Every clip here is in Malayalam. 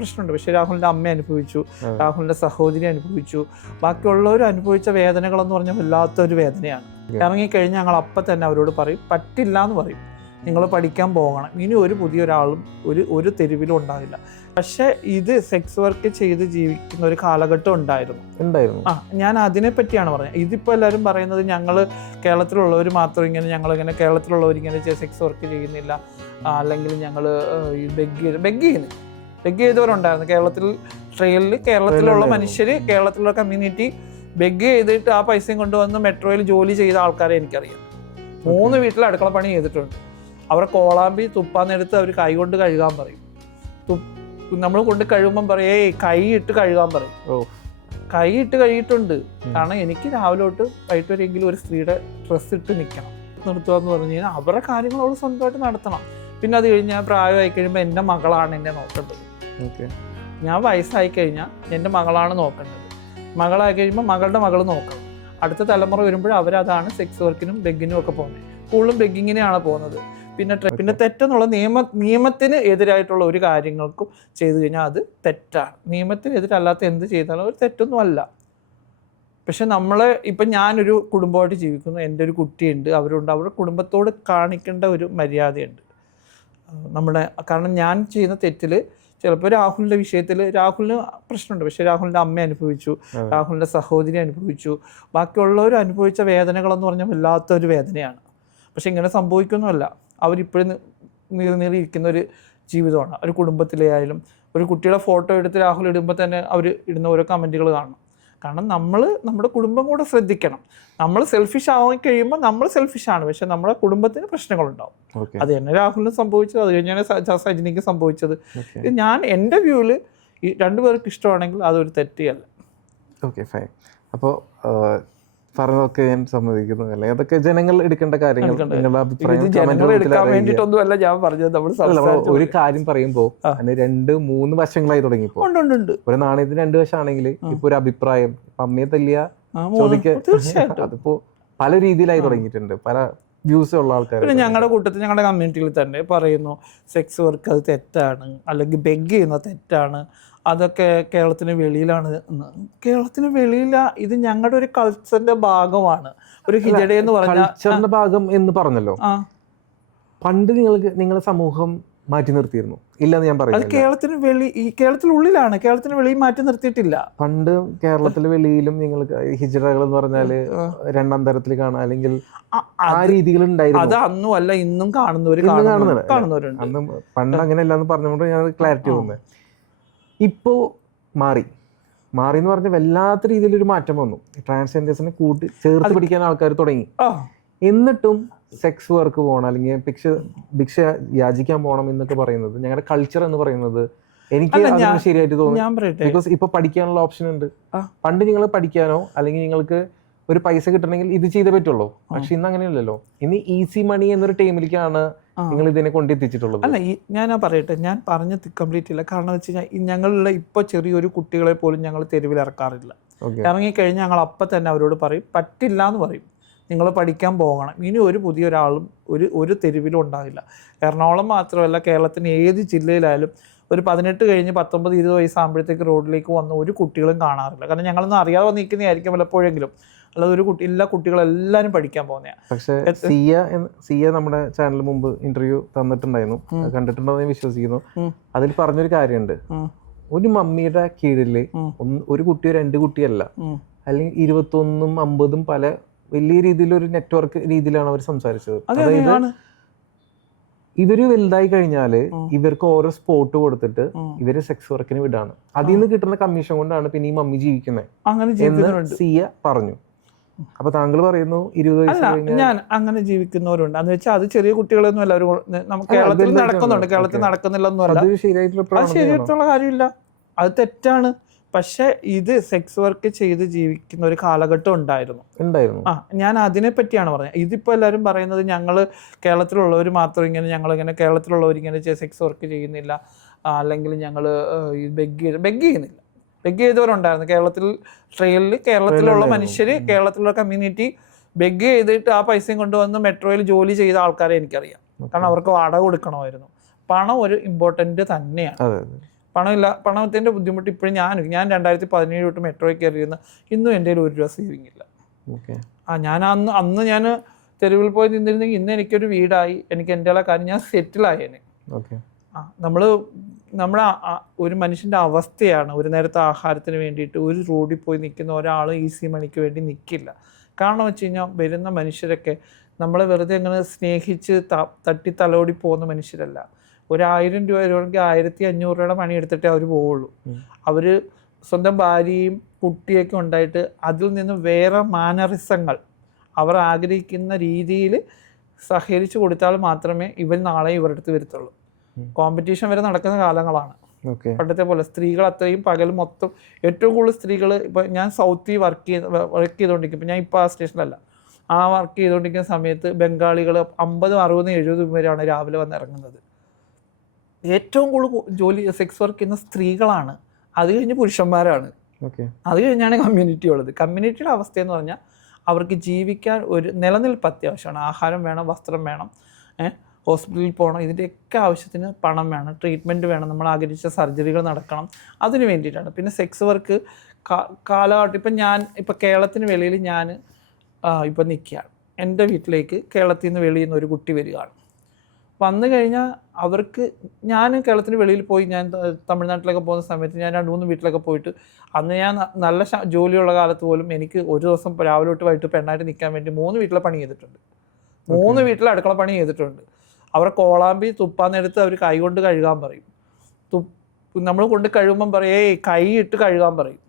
പ്രശ്നമുണ്ട്. പക്ഷേ രാഹുലിൻ്റെ അമ്മ അനുഭവിച്ചു, രാഹുലിൻ്റെ സഹോദരി അനുഭവിച്ചു, ബാക്കിയുള്ളവർ അനുഭവിച്ച വേദനകളെന്ന് പറഞ്ഞാൽ വല്ലാത്തൊരു വേദനയാണ്. ഇറങ്ങിക്കഴിഞ്ഞാൽ ഞങ്ങൾ അപ്പം തന്നെ അവരോട് പറയും, പറ്റില്ല എന്ന് പറയും, നിങ്ങൾ പഠിക്കാൻ പോകണം, ഇനി ഒരു പുതിയൊരാളും ഒരു തെരുവിലും ഉണ്ടാവില്ല. പക്ഷേ ഇത് സെക്സ് വർക്ക് ചെയ്ത് ജീവിക്കുന്ന ഒരു കാലഘട്ടം ഉണ്ടായിരുന്നു. ഞാൻ അതിനെ പറ്റിയാണ് പറഞ്ഞത്. ഇതിപ്പോൾ എല്ലാവരും പറയുന്നത് ഞങ്ങൾ കേരളത്തിലുള്ളവർ മാത്രം ഞങ്ങളിങ്ങനെ കേരളത്തിലുള്ളവരിങ്ങനെ സെക്സ് വർക്ക് ചെയ്യുന്നില്ല, അല്ലെങ്കിൽ ഞങ്ങൾ ബെഗ് ചെയ്തവരുണ്ടായിരുന്നു കേരളത്തിൽ. ട്രെയിനിൽ കേരളത്തിലുള്ള മനുഷ്യർ, കേരളത്തിലുള്ള കമ്മ്യൂണിറ്റി ബെഗ് ചെയ്തിട്ട് ആ പൈസയും കൊണ്ടുവന്ന് മെട്രോയിൽ ജോലി ചെയ്ത ആൾക്കാരെ എനിക്കറിയാം. 3 വീട്ടിൽ അടുക്കള പണി ചെയ്തിട്ടുണ്ട്. അവരെ കോളാമ്പി തുപ്പാന്നെടുത്ത് അവർ കൈ കൊണ്ട് കഴുകാൻ പറയും. നമ്മൾ കൊണ്ട് കഴുകുമ്പം പറയും, കൈ ഇട്ട് കഴുകാൻ പറയും. കൈ ഇട്ട് കഴുകിയിട്ടുണ്ട്. കാരണം എനിക്ക് രാവിലെ തൊട്ട് വൈകിട്ട് വരെയെങ്കിലും ഒരു സ്ത്രീയുടെ ഡ്രസ്സ് ഇട്ട് നിൽക്കണം, നിർത്തുക എന്ന് പറഞ്ഞു കഴിഞ്ഞാൽ അവരുടെ കാര്യങ്ങൾ അവൾ സ്വന്തമായിട്ട് നടത്തണം. പിന്നെ അത് കഴിഞ്ഞാൽ പ്രായമായി കഴിയുമ്പോൾ എൻ്റെ മകളാണ് എന്നെ നോക്കേണ്ടത്. ഞാൻ വയസ്സായി കഴിഞ്ഞാൽ എൻ്റെ മകളാണ് നോക്കേണ്ടത്. മകളായി കഴിയുമ്പോൾ മകളുടെ മകൾ നോക്കണം. അടുത്ത തലമുറ വരുമ്പോൾ അവരതാണ് സെക്സ് വർക്കിനും ബെഗിനും ഒക്കെ പോകുന്നത്. കൂടുതലും ബെഗിങ്ങിനെയാണ് പോകുന്നത്. പിന്നെ തെറ്റെന്നുള്ള നിയമത്തിന് എതിരായിട്ടുള്ള ഒരു കാര്യങ്ങൾക്കും ചെയ്തു കഴിഞ്ഞാൽ അത് തെറ്റാണ്. നിയമത്തിന് എതിരല്ലാത്ത എന്ത് ചെയ്താലും ഒരു തെറ്റൊന്നും അല്ല. പക്ഷെ ഇപ്പം ഞാനൊരു കുടുംബമായിട്ട് ജീവിക്കുന്നു, എൻ്റെ ഒരു കുട്ടിയുണ്ട്, അവരുടെ കുടുംബത്തോട് കാണിക്കേണ്ട ഒരു മര്യാദയുണ്ട് കാരണം ഞാൻ ചെയ്യുന്ന തെറ്റിൽ ചിലപ്പോൾ രാഹുലിൻ്റെ വിഷയത്തിൽ രാഹുലിന് പ്രശ്നമുണ്ട്. പക്ഷേ രാഹുലിൻ്റെ അമ്മ അനുഭവിച്ചു, രാഹുലിൻ്റെ സഹോദരി അനുഭവിച്ചു, ബാക്കിയുള്ളവർ അനുഭവിച്ച വേദനകളെന്ന് പറഞ്ഞാൽ വല്ലാത്തൊരു വേദനയാണ്. പക്ഷെ ഇങ്ങനെ സംഭവിക്കുന്നതല്ല. അവരിപ്പോഴും നീറിയിരിക്കുന്ന ഒരു ജീവിതമാണ്. ഒരു കുടുംബത്തിലെ ആയാലും ഒരു കുട്ടിയുടെ ഫോട്ടോ എടുത്ത് രാഹുൽ ഇടുമ്പോൾ തന്നെ അവർ ഇടുന്ന ഓരോ കമൻറ്റുകൾ കാണണം. കാരണം നമ്മുടെ കുടുംബം കൂടെ ശ്രദ്ധിക്കണം. നമ്മൾ സെൽഫിഷ് ആവാൻ കഴിയുമ്പോൾ നമ്മൾ സെൽഫിഷാണ്, പക്ഷെ നമ്മുടെ കുടുംബത്തിന് പ്രശ്നങ്ങളുണ്ടാവും. അത് തന്നെ രാഹുലിന് സംഭവിച്ചത്, അത് കഴിഞ്ഞാണ് സജിനിക്ക് സംഭവിച്ചത്. ഞാൻ എൻ്റെ വ്യൂവിൽ ഈ 2 പേർക്ക് ഇഷ്ടമാണെങ്കിൽ അതൊരു തെറ്റല്ല. Okay, fine. അപ്പോൾ പറഞ്ഞതൊക്കെ ഞാൻ സമ്മതിക്കുന്നു. അല്ലെ, അതൊക്കെ ജനങ്ങൾ എടുക്കേണ്ട കാര്യങ്ങൾ. ഒരു കാര്യം പറയുമ്പോൾ അതിന് 2-3 വശങ്ങളായി തുടങ്ങിയപ്പോ ഒരു നാണയത്തിന് 2 വശമാണെങ്കിൽ ഇപ്പൊ ഒരു അഭിപ്രായം അമ്മയെ തല്ലിയ അതിപ്പോ പല രീതിയിലായി തുടങ്ങിയിട്ടുണ്ട്. പല വ്യൂസ് ഉള്ള ആൾക്കാർ പിന്നെ ഞങ്ങളുടെ കൂട്ടത്തിൽ ഞങ്ങളുടെ കമ്മ്യൂണിറ്റിയിൽ തന്നെ പറയുന്നു സെക്സ് വർക്ക് അത് തെറ്റാണ്, അല്ലെങ്കിൽ ബെഗ് ചെയ്യുന്നത് തെറ്റാണ്, അതൊക്കെ കേരളത്തിന് വെളിയിലാണ്. കേരളത്തിന് വെളിയില, ഇത് ഞങ്ങളുടെ ഒരു കൾച്ചറിന്റെ ഭാഗമാണ്. ഒരു ഹിജഡ എന്ന് പറഞ്ഞാൽ കൾച്ചറിന്റെ ഭാഗം എന്ന് പറഞ്ഞല്ലോ. പണ്ട് നിങ്ങളെ സമൂഹം മാറ്റി നിർത്തിയിരുന്നു ഇല്ലെന്ന് ഞാൻ പറയുന്നത്. കേരളത്തിനുള്ളിലാണ്, കേരളത്തിന് വെളിയിൽ മാറ്റി നിർത്തിയിട്ടില്ല. പണ്ട് കേരളത്തിലെ വെളിയിലും നിങ്ങൾക്ക് ഹിജറകൾ എന്ന് പറഞ്ഞാല് 2ാം തരത്തിൽ കാണാം, അല്ലെങ്കിൽ ആ രീതികൾ ഉണ്ടായിരുന്നു. അത് അന്നും അല്ല ഇന്നും കാണുന്നവരുണ്ട്. അന്ന് പണ്ട് അങ്ങനെയല്ല എന്ന് പറഞ്ഞുകൊണ്ട് ഞാൻ ക്ലാരിറ്റി തോന്നുന്നത്. ഇപ്പോൾ മാറി എന്ന് പറഞ്ഞാൽ വല്ലാത്ത രീതിയിലൊരു മാറ്റം വന്നു. ട്രാൻസ്ജെൻഡേഴ്സിനെ ചേർത്ത് പിടിക്കാൻ ആൾക്കാർ തുടങ്ങി. എന്നിട്ടും സെക്സ് വർക്ക് പോകണം, അല്ലെങ്കിൽ ഭിക്ഷ യാചിക്കാൻ പോകണം എന്നൊക്കെ പറയുന്നത് ഞങ്ങളുടെ കൾച്ചർ എന്ന് പറയുന്നത് എനിക്ക് ശരിയായിട്ട് തോന്നുന്നു. ബിക്കോസ് ഇപ്പൊ പഠിക്കാനുള്ള ഓപ്ഷൻ ഉണ്ട്. പണ്ട് നിങ്ങൾ പഠിക്കാനോ അല്ലെങ്കിൽ നിങ്ങൾക്ക് ഒരു പൈസ കിട്ടണമെങ്കിൽ ഇത് ചെയ്തേ പറ്റുള്ളൂ. പക്ഷെ ഇന്ന് അങ്ങനെയല്ലല്ലോ. ഇന്ന് ഈസി മണി എന്നൊരു ടൈമിലേക്കാണ് നിങ്ങൾ ഇതിനെ കൊണ്ടെത്തിച്ചിട്ടുള്ളത്. അല്ല, ഞാൻ പറയട്ടെ, ഞാൻ പറഞ്ഞ കംപ്ലീറ്റ് ഇല്ല. കാരണം വെച്ച് കഴിഞ്ഞാൽ ഞങ്ങളുടെ ഇപ്പോൾ ചെറിയൊരു കുട്ടികളെ പോലും ഞങ്ങൾ തെരുവിൽ ഇറക്കാറില്ല. ഇറങ്ങിക്കഴിഞ്ഞാൽ ഞങ്ങൾ അപ്പം തന്നെ അവരോട് പറയും, പറ്റില്ല എന്ന് പറയും, നിങ്ങൾ പഠിക്കാൻ പോകണം, ഇനി ഒരു പുതിയൊരാളും ഒരു തെരുവിലും ഉണ്ടാവില്ല. എറണാകുളം മാത്രമല്ല, കേരളത്തിന് ഏത് ജില്ലയിലായാലും ഒരു 18 കഴിഞ്ഞ് 19-20 വയസ്സാകുമ്പോഴത്തേക്ക് റോഡിലേക്ക് വന്ന ഒരു കുട്ടികളും കാണാറില്ല. കാരണം ഞങ്ങളൊന്നും അറിയാതെ വന്നിരിക്കുന്നതായിരിക്കും പലപ്പോഴെങ്കിലും. അല്ലാതെ എല്ലാ കുട്ടികളെല്ലാവരും പഠിക്കാൻ പോകുന്നതാണ്. പക്ഷേ സിയ നമ്മുടെ ചാനലിൽ മുമ്പ് ഇന്റർവ്യൂ തന്നിട്ടുണ്ടായിരുന്നു, കണ്ടിട്ടുണ്ടെന്ന് ഞാൻ വിശ്വസിക്കുന്നു. അതിൽ പറഞ്ഞൊരു കാര്യമുണ്ട്, ഒരു മമ്മിയുടെ കീഴില് ഒരു കുട്ടിയോ 2 കുട്ടിയല്ല, അല്ലെങ്കിൽ 21ഉം 50ഉം പല വലിയ രീതിയിലൊരു നെറ്റ്വർക്ക് രീതിയിലാണ് അവർ സംസാരിച്ചത്. അതായത് ഇവര് വലുതായി കഴിഞ്ഞാല് ഇവർക്ക് ഓരോ സ്പോട്ട് കൊടുത്തിട്ട് ഇവര് സെക്സ് വർക്കിന് വിടാണ്. അതിൽ നിന്ന് കിട്ടുന്ന കമ്മീഷൻ കൊണ്ടാണ് പിന്നെ ഈ മമ്മി ജീവിക്കുന്നത് എന്ന് സിയ പറഞ്ഞു. അപ്പൊ താങ്കൾ പറയുന്നു 20 വയസ്സ് കഴിഞ്ഞാൽ ഞാൻ അങ്ങനെ ജീവിക്കുന്നവരുണ്ട്. എന്ന് വെച്ചാൽ അത് ചെറിയ കുട്ടികളൊന്നും അല്ല, നമുക്ക് കേരളത്തിൽ നടക്കുന്നുണ്ട്. കേരളത്തിൽ നടക്കുന്നില്ലെന്നും അല്ല, അത് ശരിയായിട്ടുള്ള കാര്യമില്ല, അത് തെറ്റാണ്. പക്ഷെ ഇത് സെക്സ് വർക്ക് ചെയ്ത് ജീവിക്കുന്ന ഒരു കാലഘട്ടം ഉണ്ടായിരുന്നു. ഞാൻ അതിനെ പറ്റിയാണ് പറഞ്ഞത്. ഇതിപ്പോൾ എല്ലാവരും പറയുന്നത് ഞങ്ങൾ കേരളത്തിലുള്ളവർ മാത്രം ഞങ്ങളിങ്ങനെ കേരളത്തിലുള്ളവരിങ്ങനെ സെക്സ് വർക്ക് ചെയ്യുന്നില്ല, അല്ലെങ്കിൽ ഞങ്ങൾ ബെഗ് ചെയ്യുന്നില്ല. ബെഗ് ചെയ്തവരുണ്ടായിരുന്നു കേരളത്തിൽ. ട്രെയിനിൽ കേരളത്തിലുള്ള മനുഷ്യർ, കേരളത്തിലുള്ള കമ്മ്യൂണിറ്റി ബെഗ് ചെയ്തിട്ട് ആ പൈസയും കൊണ്ടുവന്ന് മെട്രോയിൽ ജോലി ചെയ്ത ആൾക്കാരെ എനിക്കറിയാം. കാരണം അവർക്ക് വാടക കൊടുക്കണമായിരുന്നു. പണം ഒരു ഇമ്പോർട്ടൻ്റ് തന്നെയാണ്. പണത്തിൻ്റെ ബുദ്ധിമുട്ട് ഇപ്പോഴും ഞാൻ 2017 തൊട്ട് മെട്രോയിൽ കയറിയിരുന്ന ഇന്നും എൻ്റെ കയ്യിൽ 1 രൂപ സേവിങ് ഇല്ല. ഞാൻ അന്ന് ഞാൻ തെരുവിൽ പോയി നിന്നിരുന്നെങ്കിൽ ഇന്ന് എനിക്കൊരു വീടായി, എനിക്ക് എൻ്റെ കാര്യം ഞാൻ സെറ്റിലായേനെ. നമ്മുടെ ഒരു മനുഷ്യൻ്റെ അവസ്ഥയാണ്. ഒരു നേരത്തെ ആഹാരത്തിന് വേണ്ടിയിട്ട് ഒരു റോഡിൽ പോയി നിൽക്കുന്ന ഒരാൾ ഈസി മണിക്ക് വേണ്ടി നിൽക്കില്ല. കാരണം വെച്ച് കഴിഞ്ഞാൽ വരുന്ന മനുഷ്യരൊക്കെ നമ്മളെ വെറുതെ അങ്ങനെ സ്നേഹിച്ച് തട്ടി തലോടി പോകുന്ന മനുഷ്യരല്ല. 1000 രൂപ വരുവാണെങ്കിൽ 1500 രൂപയുടെ പണിയെടുത്തിട്ടേ അവർ പോവുള്ളൂ. അവർ സ്വന്തം ഭാര്യയും കുട്ടിയൊക്കെ ഉണ്ടായിട്ട് അതിൽ നിന്ന് വേറെ മാനറിസങ്ങൾ അവർ ആഗ്രഹിക്കുന്ന രീതിയിൽ സഹകരിച്ചു കൊടുത്താൽ മാത്രമേ ഇവർ നാളെ ഇവരുടെ അടുത്ത് വരുത്തുള്ളൂ. കോമ്പറ്റീഷൻ വരെ നടക്കുന്ന കാലങ്ങളാണ്. പണ്ടത്തെ പോലെ സ്ത്രീകൾ അത്രയും പകൽ മൊത്തം ഏറ്റവും കൂടുതൽ സ്ത്രീകൾ ഇപ്പം ഞാൻ സൗത്തിൽ വർക്ക് ചെയ്തുകൊണ്ടിരിക്കും. ഇപ്പം ഞാൻ ഇപ്പോൾ ആ സ്റ്റേഷനിലല്ല, ആ വർക്ക് ചെയ്തുകൊണ്ടിരിക്കുന്ന സമയത്ത് ബംഗാളികൾ 50, 60, 70 വരെയാണ് രാവിലെ വന്ന് ഇറങ്ങുന്നത്. ഏറ്റവും കൂടുതൽ ജോലി സെക്സ് വർക്ക് ചെയ്യുന്ന സ്ത്രീകളാണ്. അത് കഴിഞ്ഞ് പുരുഷന്മാരാണ്. അത് കഴിഞ്ഞാണ് കമ്മ്യൂണിറ്റി ഉള്ളത്. കമ്മ്യൂണിറ്റിയുടെ അവസ്ഥയെന്ന് പറഞ്ഞാൽ അവർക്ക് ജീവിക്കാൻ ഒരു നിലനിൽപ്പ് അത്യാവശ്യമാണ്. ആഹാരം വേണം, വസ്ത്രം വേണം, ഹോസ്പിറ്റലിൽ പോകണം, ഇതിൻ്റെയൊക്കെ ആവശ്യത്തിന് പണം വേണം, ട്രീറ്റ്മെൻറ്റ് വേണം, നമ്മൾ ആഗ്രഹിച്ച സർജറികൾ നടക്കണം. അതിന് വേണ്ടിയിട്ടാണ്. പിന്നെ സെക്സ് വർക്ക് കാലഘട്ടം ഇപ്പം കേരളത്തിന് വെളിയിൽ ഞാൻ ഇപ്പം നിൽക്കുകയാണ്. എൻ്റെ വീട്ടിലേക്ക് കേരളത്തിൽ നിന്ന് വെളിയിൽ നിന്ന് ഒരു കുട്ടി വരികയാണ്. വന്നു കഴിഞ്ഞാൽ അവർക്ക് ഞാൻ കേരളത്തിന് വെളിയിൽ പോയി ഞാൻ തമിഴ്നാട്ടിലൊക്കെ പോകുന്ന സമയത്ത് ഞാൻ 2-3 വീട്ടിലൊക്കെ പോയിട്ട് അന്ന് ഞാൻ നല്ല ജോലിയുള്ള കാലത്ത് പോലും എനിക്ക് ഒരു ദിവസം രാവിലെ തൊട്ട് വൈകിട്ട് പെണ്ണായിട്ട് നിൽക്കാൻ വേണ്ടി 3 വീട്ടിലെ പണി ചെയ്തിട്ടുണ്ട്. 3 വീട്ടിലെ അടുക്കള പണി ചെയ്തിട്ടുണ്ട്. അവരെ കോളാമ്പി തുപ്പാന്നെടുത്ത് അവർ കൈ കൊണ്ട് കഴുകാൻ പറയും. നമ്മൾ കൊണ്ട് കഴുകുമ്പം പറയും കൈ ഇട്ട് കഴുകാൻ പറയും.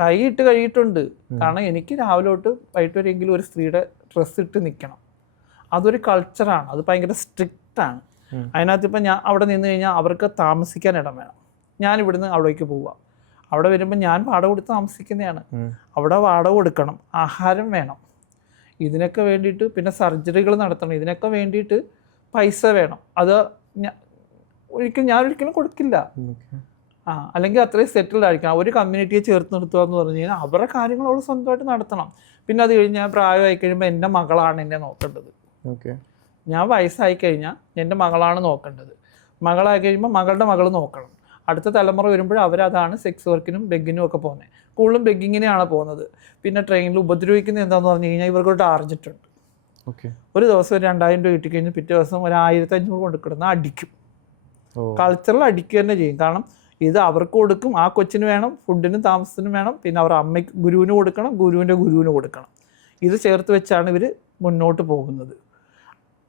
കൈ ഇട്ട് കഴുകിയിട്ടുണ്ട്. കാരണം എനിക്ക് രാവിലെ തൊട്ട് വൈകിട്ട് വരെയെങ്കിലും ഒരു സ്ത്രീയുടെ ഡ്രസ്സ് ഇട്ട് നിൽക്കണം. അതൊരു കൾച്ചറാണ്. അത് ഭയങ്കര സ്ട്രിക്റ്റാണ്. അതിനകത്ത് ഇപ്പം ഞാൻ അവിടെ നിന്ന് കഴിഞ്ഞാൽ അവർക്ക് താമസിക്കാൻ ഇടം വേണം. ഞാൻ ഇവിടുന്ന് അവിടേക്ക് പോവുക. അവിടെ വരുമ്പോൾ ഞാൻ വാടക കൊടുത്ത് താമസിക്കുന്നതാണ്. അവിടെ വാടക കൊടുക്കണം, ആഹാരം വേണം, ഇതിനൊക്കെ വേണ്ടിയിട്ട് പിന്നെ സർജറികൾ നടത്തണം, ഇതിനൊക്കെ വേണ്ടിയിട്ട് പൈസ വേണം. അത് ഞാനൊരിക്കലും കൊടുക്കില്ല. അല്ലെങ്കിൽ അത്രയും സെറ്റിൽഡ് ആയിരിക്കണം. ഒരു കമ്മ്യൂണിറ്റിയെ ചേർത്ത് നിർത്തുക എന്ന് പറഞ്ഞു കഴിഞ്ഞാൽ അവരുടെ കാര്യങ്ങൾ അവൾ സ്വന്തമായിട്ട് നടത്തണം. പിന്നെ അത് കഴിഞ്ഞ് ഞാൻ പ്രായമായി കഴിയുമ്പോൾ എൻ്റെ മകളാണ് എന്നെ നോക്കേണ്ടത്. ഞാൻ വയസ്സായി കഴിഞ്ഞാൽ എൻ്റെ മകളാണ് നോക്കേണ്ടത്. മകളായി കഴിയുമ്പോൾ മകളുടെ മകൾ നോക്കണം. അടുത്ത തലമുറ വരുമ്പോൾ അവരതാണ് സെക്സ് വർക്കിനും ബെഗിനും ഒക്കെ പോകുന്നത്. കൂടുതലും ബെഗിങ്ങിനെയാണ് പോകുന്നത്. പിന്നെ ട്രെയിനിൽ ഉപദ്രവിക്കുന്നത് എന്താണെന്ന് പറഞ്ഞു കഴിഞ്ഞാൽ ഇവർക്കൊരു ടാർജറ്റ് ഉണ്ട്. ഒരു ദിവസം 2000 രൂപ കിട്ടിക്കഴിഞ്ഞാൽ പിറ്റേ ദിവസം 1500 കൊണ്ട് കിടന്ന് അടിക്കും. കൾച്ചറൽ അടിക്കുക തന്നെ ചെയ്യും. കാരണം ഇത് അവർക്ക് കൊടുക്കും, ആ കൊച്ചിന് വേണം, ഫുഡിനും താമസത്തിനും വേണം, പിന്നെ അവർ അമ്മയ്ക്ക് ഗുരുവിന് കൊടുക്കണം, ഗുരുവിന് കൊടുക്കണം. ഇത് ചേർത്ത് വെച്ചാണ് ഇവർ മുന്നോട്ട് പോകുന്നത്.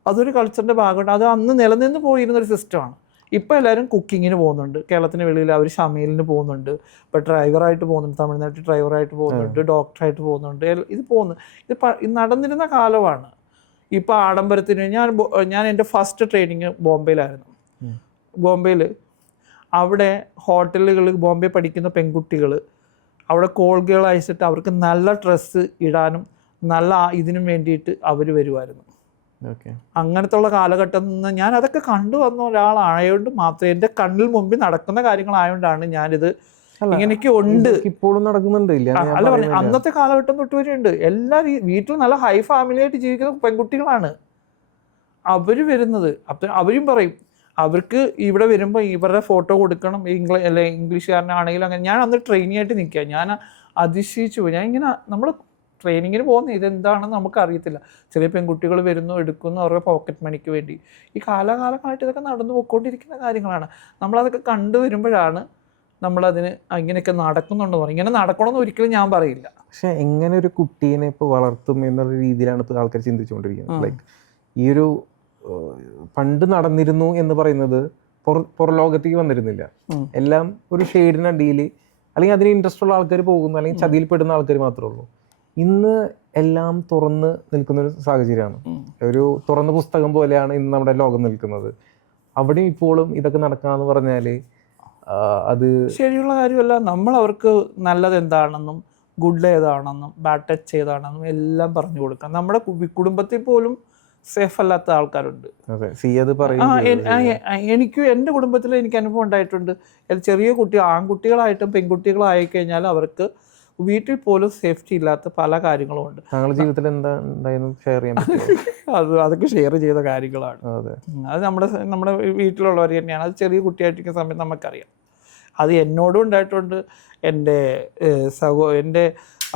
അതൊരു കൾച്ചറിൻ്റെ ഭാഗമായിട്ട് അത് അന്ന് നിലനിന്ന് പോയിരുന്നൊരു സിസ്റ്റമാണ്. ഇപ്പോൾ എല്ലാവരും കുക്കിങ്ങിന് പോകുന്നുണ്ട്. കേരളത്തിന് വെളിയിൽ അവർ ഷമീലിന് പോകുന്നുണ്ട്, ഇപ്പോൾ ഡ്രൈവറായിട്ട് പോകുന്നുണ്ട്, തമിഴ്നാട്ടിൽ ഡ്രൈവറായിട്ട് പോകുന്നുണ്ട്, ഡോക്ടറായിട്ട് പോകുന്നുണ്ട്. ഇത് നടന്നിരുന്ന കാലമാണ്. ഇപ്പോൾ ആഡംബരത്തിന് ഞാൻ എൻ്റെ ഫസ്റ്റ് ട്രെയിനിങ് ബോംബെയിലായിരുന്നു. ബോംബെയിൽ അവിടെ ഹോട്ടലുകൾ, ബോംബെ പഠിക്കുന്ന പെൺകുട്ടികൾ അവിടെ കോൾ ഗേൾ അയച്ചിട്ട് അവർക്ക് നല്ല ഡ്രസ്സ് ഇടാനും നല്ല ഇതിനും വേണ്ടിയിട്ട് അവർ വരുമായിരുന്നു. അങ്ങനത്തെ ഉള്ള കാലഘട്ടം നിന്ന് ഞാൻ അതൊക്കെ കണ്ടു വന്ന ഒരാളായതുകൊണ്ട് മാത്രമേ എൻ്റെ കണ്ണിൽ മുമ്പിൽ നടക്കുന്ന കാര്യങ്ങളായതുകൊണ്ടാണ് ഞാനിത് ഇങ്ങനെയൊക്കെ ഉണ്ട്. ഇപ്പോഴും നടക്കുന്നുണ്ട്. അല്ല പറഞ്ഞു, അന്നത്തെ കാലഘട്ടം തൊട്ട് വരെയുണ്ട്. എല്ലാ വീട്ടിലും നല്ല ഹൈ ഫാമിലിയായിട്ട് ജീവിക്കുന്ന പെൺകുട്ടികളാണ് അവർ വരുന്നത്. അപ്പം അവരും പറയും അവർക്ക് ഇവിടെ വരുമ്പോൾ ഇവരുടെ ഫോട്ടോ കൊടുക്കണം, ഇംഗ്ലീഷുകാരനാണെങ്കിലും അങ്ങനെ. ഞാൻ അന്ന് ട്രെയിനിയായിട്ട് നിൽക്കുക. ഞാൻ അതിശയിച്ചു പോയി. ഞാൻ ഇങ്ങനെ നമ്മൾ ട്രെയിനിങ്ങിന് പോകുന്നത് ഇതെന്താണെന്ന് നമുക്കറിയത്തില്ല. ചെറിയ പെൺകുട്ടികൾ വരുന്നു, എടുക്കുന്നു അവരുടെ പോക്കറ്റ് മണിക്ക് വേണ്ടി. ഈ കാലകാലമായിട്ട് ഇതൊക്കെ നടന്നു പോയിക്കൊണ്ടിരിക്കുന്ന കാര്യങ്ങളാണ്. നമ്മളതൊക്കെ കണ്ടുവരുമ്പോഴാണ് നമ്മളതിന് ഇങ്ങനെയൊക്കെ നടക്കുന്നുണ്ടെന്ന് പറയും. ഇങ്ങനെ നടക്കണമെന്ന് ഒരിക്കലും ഞാൻ പറയില്ല. പക്ഷെ എങ്ങനെ ഒരു കുട്ടീനെ ഇപ്പോൾ വളർത്തും എന്നുള്ള രീതിയിലാണ് ഇപ്പോൾ ആൾക്കാർ ചിന്തിച്ചുകൊണ്ടിരിക്കുന്നത്. ലൈക്ക് ഈ ഒരു പണ്ട് നടന്നിരുന്നു എന്ന് പറയുന്നത് പുറലോകത്തേക്ക് വന്നിരുന്നില്ല. എല്ലാം ഒരു ഷെയ്ഡിനടിയിൽ അല്ലെങ്കിൽ അതിന് ഇൻട്രസ്റ്റ് ഉള്ള ആൾക്കാർ പോകുന്നു, അല്ലെങ്കിൽ ചതിയിൽപ്പെടുന്ന ആൾക്കാർ മാത്രമേ ഉള്ളൂ. ഇന്ന് എല്ലാം തുറന്ന് നിൽക്കുന്ന ഒരു സാഹചര്യമാണ്. ഒരു തുറന്ന പുസ്തകം പോലെയാണ് ഇന്ന് നമ്മുടെ ലോകം നിൽക്കുന്നത്. അവിടെയും ഇപ്പോഴും ഇതൊക്കെ നടക്കാന്ന് പറഞ്ഞാൽ അത് ശരിയുള്ള കാര്യമല്ല. നമ്മൾ അവർക്ക് നല്ലത് എന്താണെന്നും ഗുഡ് ഏതാണെന്നും ബാഡ് ടച്ച് ഏതാണെന്നും എല്ലാം പറഞ്ഞു കൊടുക്കാം. നമ്മുടെ കുടുംബത്തിൽ പോലും സേഫ് അല്ലാത്ത ആൾക്കാരുണ്ട്. എനിക്ക് എൻ്റെ കുടുംബത്തിൽ എനിക്ക് അനുഭവം ഉണ്ടായിട്ടുണ്ട്. ചെറിയ ആൺകുട്ടികളായിട്ടും പെൺകുട്ടികളായി കഴിഞ്ഞാൽ അവർക്ക് വീട്ടിൽ പോലും സേഫ്റ്റി ഇല്ലാത്ത പല കാര്യങ്ങളും ഉണ്ട്. ജീവിതത്തിൽ എന്താ ഷെയർ ചെയ്യാൻ അതൊക്കെ ഷെയർ ചെയ്ത കാര്യങ്ങളാണ്. അത് നമ്മുടെ വീട്ടിലുള്ളവർ തന്നെയാണ്. അത് ചെറിയ കുട്ടിയായിട്ടിരിക്കുന്ന സമയത്ത് നമുക്കറിയാം. അത് എന്നോടും ഉണ്ടായിട്ടുണ്ട്, എൻ്റെ എൻ്റെ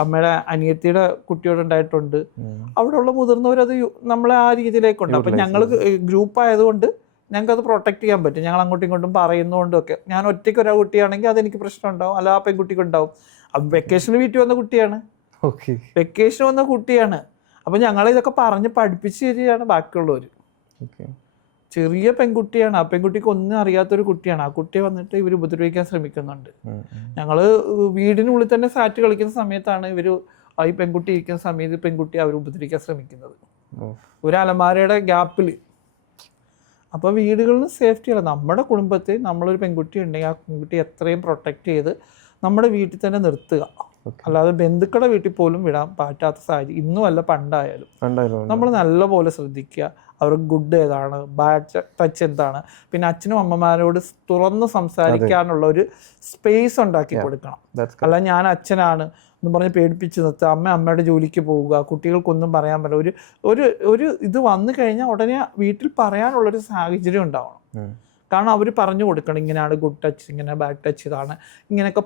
അമ്മയുടെ അനിയത്തിയുടെ കുട്ടിയോടുണ്ടായിട്ടുണ്ട്. അവിടെയുള്ള മുതിർന്നവരത് നമ്മളെ ആ രീതിയിലേക്കുണ്ട്. അപ്പം ഞങ്ങൾ ഗ്രൂപ്പ് ആയതുകൊണ്ട് ഞങ്ങൾക്കത് പ്രൊട്ടക്ട് ചെയ്യാൻ പറ്റും. ഞങ്ങൾ അങ്ങോട്ടും ഇങ്ങോട്ടും പറയുന്നതുകൊണ്ടും ഒക്കെ. ഞാൻ ഒറ്റയ്ക്ക് ഒരാ കുട്ടിയാണെങ്കിൽ അതെനിക്ക് പ്രശ്നം ഉണ്ടാവും, അല്ല ആ പെൺകുട്ടിക്ക് ഉണ്ടാവും. അപ്പം വെക്കേഷന് വീട്ടിൽ വന്ന കുട്ടിയാണ്, വെക്കേഷൻ വന്ന കുട്ടിയാണ്. അപ്പം ഞങ്ങളിതൊക്കെ പറഞ്ഞ് പഠിപ്പിച്ച് തരികയാണ് ബാക്കിയുള്ളവർ. ചെറിയ പെൺകുട്ടിയാണ്, ആ പെൺകുട്ടിക്ക് ഒന്നും അറിയാത്തൊരു കുട്ടിയാണ്. ആ കുട്ടിയെ വന്നിട്ട് ഇവർ ഉപദ്രവിക്കാൻ ശ്രമിക്കുന്നുണ്ട്. ഞങ്ങൾ വീടിനുള്ളിൽ തന്നെ സാറ്റ് കളിക്കുന്ന സമയത്താണ് ഇവർ ഈ പെൺകുട്ടി ഇരിക്കുന്ന സമയത്ത് പെൺകുട്ടിയെ അവർ ഉപദ്രവിക്കാൻ ശ്രമിക്കുന്നത്, ഒരു അലമാരയുടെ ഗ്യാപ്പിൽ. അപ്പോൾ വീടുകളിൽ സേഫ്റ്റി അല്ല. നമ്മുടെ കുടുംബത്തിൽ നമ്മളൊരു പെൺകുട്ടി ഉണ്ടെങ്കിൽ ആ പെൺകുട്ടി എത്രയും പ്രൊട്ടക്റ്റ് ചെയ്ത് നമ്മുടെ വീട്ടിൽ തന്നെ നിർത്തുക. അല്ലാതെ ബന്ധുക്കളുടെ വീട്ടിൽ പോലും വിടാൻ പറ്റാത്ത സാഹചര്യം ഇന്നുമല്ല പണ്ടായാലും നമ്മൾ നല്ലപോലെ ശ്രദ്ധിക്കുക. അവർക്ക് ഗുഡ് ഏതാണ്, ബാഡ് ടച്ച് എന്താണ്. പിന്നെ അച്ഛനും അമ്മമാരോട് തുറന്ന് സംസാരിക്കാനുള്ള ഒരു സ്പേസ് ഉണ്ടാക്കി കൊടുക്കണം. അല്ല ഞാൻ അച്ഛനാണ് എന്ന് പറഞ്ഞ് പേടിപ്പിച്ച് നിർത്തുക, അമ്മയുടെ ജോലിക്ക് പോവുക, കുട്ടികൾക്കൊന്നും പറയാൻ പറ്റില്ല. ഒരു ഇത് വന്നു കഴിഞ്ഞാൽ ഉടനെ വീട്ടിൽ പറയാനുള്ളൊരു സാഹചര്യം ഉണ്ടാവണം. കാരണം അവർ പറഞ്ഞു കൊടുക്കണം, ഇങ്ങനെയാണ് ഗുഡ് ടച്ച്, ഇങ്ങനെ ബാഡ് ടച്ച് ഇതാണ്, ഇങ്ങനെയൊക്കെ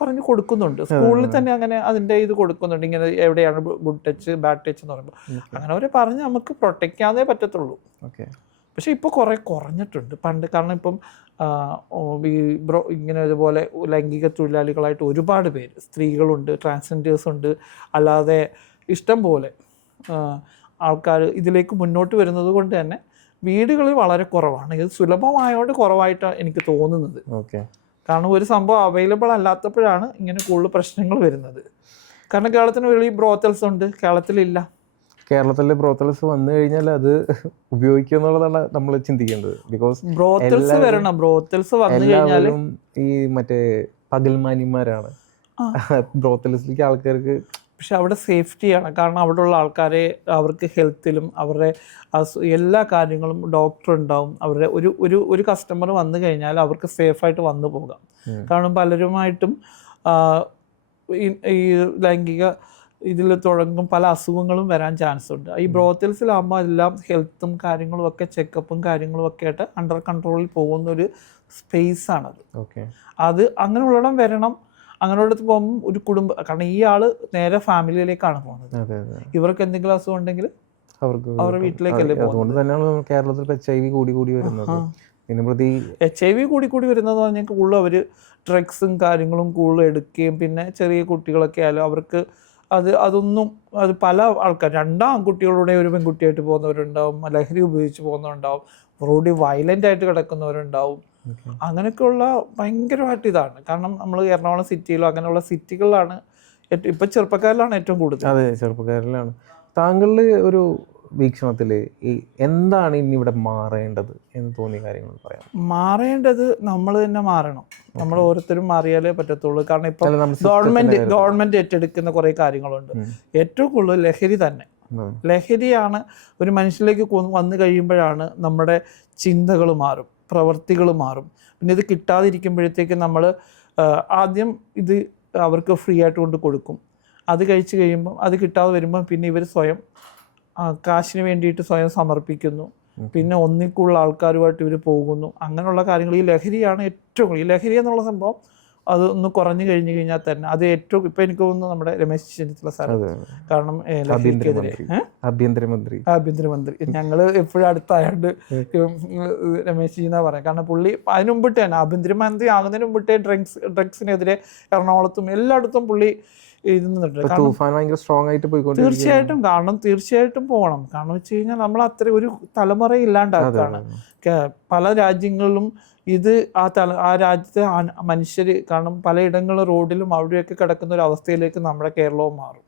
പറഞ്ഞു കൊടുക്കുന്നുണ്ട്. സ്കൂളിൽ തന്നെ അങ്ങനെ അതിൻ്റെ ഇത് കൊടുക്കുന്നുണ്ട്, ഇങ്ങനെ എവിടെയാണ് ഗുഡ് ടച്ച് ബാഡ് ടച്ച് എന്ന് പറയുമ്പോൾ. അങ്ങനെ അവർ പറഞ്ഞ് നമുക്ക് പ്രൊട്ടക്റ്റ് ചെയ്യാതെ പറ്റത്തുള്ളൂ. പക്ഷെ ഇപ്പോൾ കുറേ കുറഞ്ഞിട്ടുണ്ട് പണ്ട്. കാരണം ഇപ്പം ഇങ്ങനെ ഇതുപോലെ ലൈംഗിക തൊഴിലാളികളായിട്ട് ഒരുപാട് പേര്, സ്ത്രീകളുണ്ട്, ട്രാൻസ്ജെൻഡേഴ്സ് ഉണ്ട്, അല്ലാതെ ഇഷ്ടം പോലെ ആൾക്കാർ ഇതിലേക്ക് മുന്നോട്ട് വരുന്നത് കൊണ്ട് തന്നെ വീടുകളിൽ വളരെ കുറവാണ്. ഇത് സുലഭമായതുകൊണ്ട് കുറവായിട്ടാണ് എനിക്ക് തോന്നുന്നത്. കാരണം ഒരു സംഭവം അവൈലബിൾ അല്ലാത്തപ്പോഴാണ് ഇങ്ങനെ കൂടുതൽ പ്രശ്നങ്ങൾ വരുന്നത്. കാരണം കേരളത്തിന് വെളിയിൽ ബ്രോത്തൽസ് ഉണ്ട്, കേരളത്തിലില്ല. കേരളത്തിലെ ബ്രോത്തൽസ് വന്നു കഴിഞ്ഞാൽ അത് ഉപയോഗിക്കുക എന്നുള്ളതാണ് നമ്മൾ ചിന്തിക്കേണ്ടത്. ബിക്കോസ് ബ്രോത്തൽസ് വരണം, ബ്രോത്തൽസ് വന്നു കഴിഞ്ഞാൽ ഈ മറ്റേ പകൽമാന്യന്മാരാണ് ബ്രോത്തൽസിലേക്ക് ആൾക്കാർക്ക്. പക്ഷെ അവിടെ സേഫ്റ്റിയാണ്. കാരണം അവിടെയുള്ള ആൾക്കാരെ അവർക്ക് ഹെൽത്തിലും അവരുടെ എല്ലാ കാര്യങ്ങളും ഡോക്ടർ ഉണ്ടാവും. അവരുടെ ഒരു കസ്റ്റമർ വന്നു കഴിഞ്ഞാൽ അവർക്ക് സേഫായിട്ട് വന്നു പോകാം. കാരണം പലരുമായിട്ടും ഈ ലൈംഗിക ഇതിൽ തുടങ്ങും പല അസുഖങ്ങളും വരാൻ ചാൻസ് ഉണ്ട്. ഈ ബ്രോത്തൽസിലാകുമ്പോൾ എല്ലാം ഹെൽത്തും കാര്യങ്ങളും ഒക്കെ ചെക്കപ്പും കാര്യങ്ങളും ഒക്കെ ആയിട്ട് അണ്ടർ കൺട്രോളിൽ പോകുന്നൊരു സ്പേസാണത്. അത് അങ്ങനെയുള്ളിടം വരണം. അങ്ങനെയുള്ളടത്ത് പോകുമ്പോൾ ഒരു കുടുംബം, കാരണം ഈ ആള് നേരെ ഫാമിലിയിലേക്കാണ് പോകുന്നത്. ഇവർക്ക് എന്തെങ്കിലും അസുഖം ഉണ്ടെങ്കിൽ അവരുടെ വീട്ടിലേക്കല്ലേ പോകുന്നത്. അതുകൊണ്ട് തന്നെയാണ് കേരളത്തിൽ HIV കൂടി വരുന്നത്. HIV കൂടി വരുന്നത് പറഞ്ഞാൽ കൂടുതൽ അവർ ഡ്രഗ്സും കാര്യങ്ങളും കൂടുതൽ എടുക്കുകയും പിന്നെ ചെറിയ കുട്ടികളൊക്കെ ആയാലും അവർക്ക് അതൊന്നും പല ആൾക്കാർ, ആൺകുട്ടികളുടെ ഒരു പെൺകുട്ടിയായിട്ട് പോകുന്നവരുണ്ടാവും, ലഹരി ഉപയോഗിച്ച് പോകുന്നവരുണ്ടാവും, റോഡിൽ വയലൻ്റ് ആയിട്ട് കിടക്കുന്നവരുണ്ടാവും. അങ്ങനെയൊക്കെയുള്ള ഭയങ്കരമായിട്ട് ഇതാണ്. കാരണം നമ്മൾ എറണാകുളം സിറ്റിയിലോ അങ്ങനെയുള്ള സിറ്റികളിലാണ് ഇപ്പം ചെറുപ്പക്കാരിലാണ് ഏറ്റവും കൂടുതൽ. അതെ, ചെറുപ്പക്കാരിലാണ്. താങ്കളുടെ ഒരു വീക്ഷണത്തിൽ ഈ എന്താണ് ഇനി ഇവിടെ മാറേണ്ടത് എന്ന് തോന്നിയ കാര്യങ്ങൾ പറയാം. മാറേണ്ടത് നമ്മൾ തന്നെ മാറണം. നമ്മൾ ഓരോരുത്തരും മാറിയാലേ പറ്റത്തുള്ളൂ. കാരണം ഇപ്പം ഗവൺമെന്റ് ഏറ്റെടുക്കുന്ന കുറേ കാര്യങ്ങളുണ്ട്. ഏറ്റവും കൂടുതൽ ലഹരി തന്നെ. ലഹരിയാണ് ഒരു മനുഷ്യനിലേക്ക് വന്നു കഴിയുമ്പോഴാണ് നമ്മുടെ ചിന്തകൾ മാറും, പ്രവൃത്തികൾ മാറും. പിന്നെ ഇത് കിട്ടാതിരിക്കുമ്പോഴത്തേക്ക് നമ്മൾ ആദ്യം ഇത് അവർക്ക് ഫ്രീ ആയിട്ട് കൊണ്ട് കൊടുക്കും. അത് കഴിച്ച് കഴിയുമ്പം അത് കിട്ടാതെ വരുമ്പം പിന്നെ ഇവർ സ്വയം കാശിന് വേണ്ടിയിട്ട് സ്വയം സമർപ്പിക്കുന്നു. പിന്നെ ഒന്നിൽ കൂടുതൽ ആൾക്കാരുമായിട്ട് ഇവർ പോകുന്നു. അങ്ങനെയുള്ള കാര്യങ്ങൾ ഈ ലഹരിയാണ് ഏറ്റവും കൂടുതൽ. ഈ ലഹരി എന്നുള്ള സംഭവം അതൊന്ന് കുറഞ്ഞു കഴിഞ്ഞു കഴിഞ്ഞാൽ തന്നെ അത് ഏറ്റവും ഇപ്പം എനിക്ക് തോന്നുന്നു നമ്മുടെ രമേശ് ചെന്നിത്തല സാർ. കാരണം ലഹരിക്കെതിരെ ആഭ്യന്തരമന്ത്രി ഞങ്ങൾ എപ്പോഴും അടുത്തായോണ്ട് രമേശ് ജി എന്നാ പറയാം. കാരണം പുള്ളി അതിന് മുമ്പിട്ട് തന്നെ ആഭ്യന്തരമന്ത്രി ആകുന്നതിന് മുമ്പിട്ടേ ഡ്രഗ്സിനെതിരെ എറണാകുളത്തും എല്ലായിടത്തും പുള്ളി തീർച്ചയായിട്ടും. കാരണം തീർച്ചയായിട്ടും പോകണം. കാരണം വെച്ച് കഴിഞ്ഞാൽ നമ്മൾ അത്ര ഒരു തലമുറ ഇല്ലാണ്ടാക്കുകയാണ്. പല രാജ്യങ്ങളിലും ഇത് ആ രാജ്യത്തെ മനുഷ്യർ, കാരണം പലയിടങ്ങളിലും റോഡിലും അവിടെയൊക്കെ കിടക്കുന്ന ഒരു അവസ്ഥയിലേക്ക് നമ്മുടെ കേരളവും മാറും.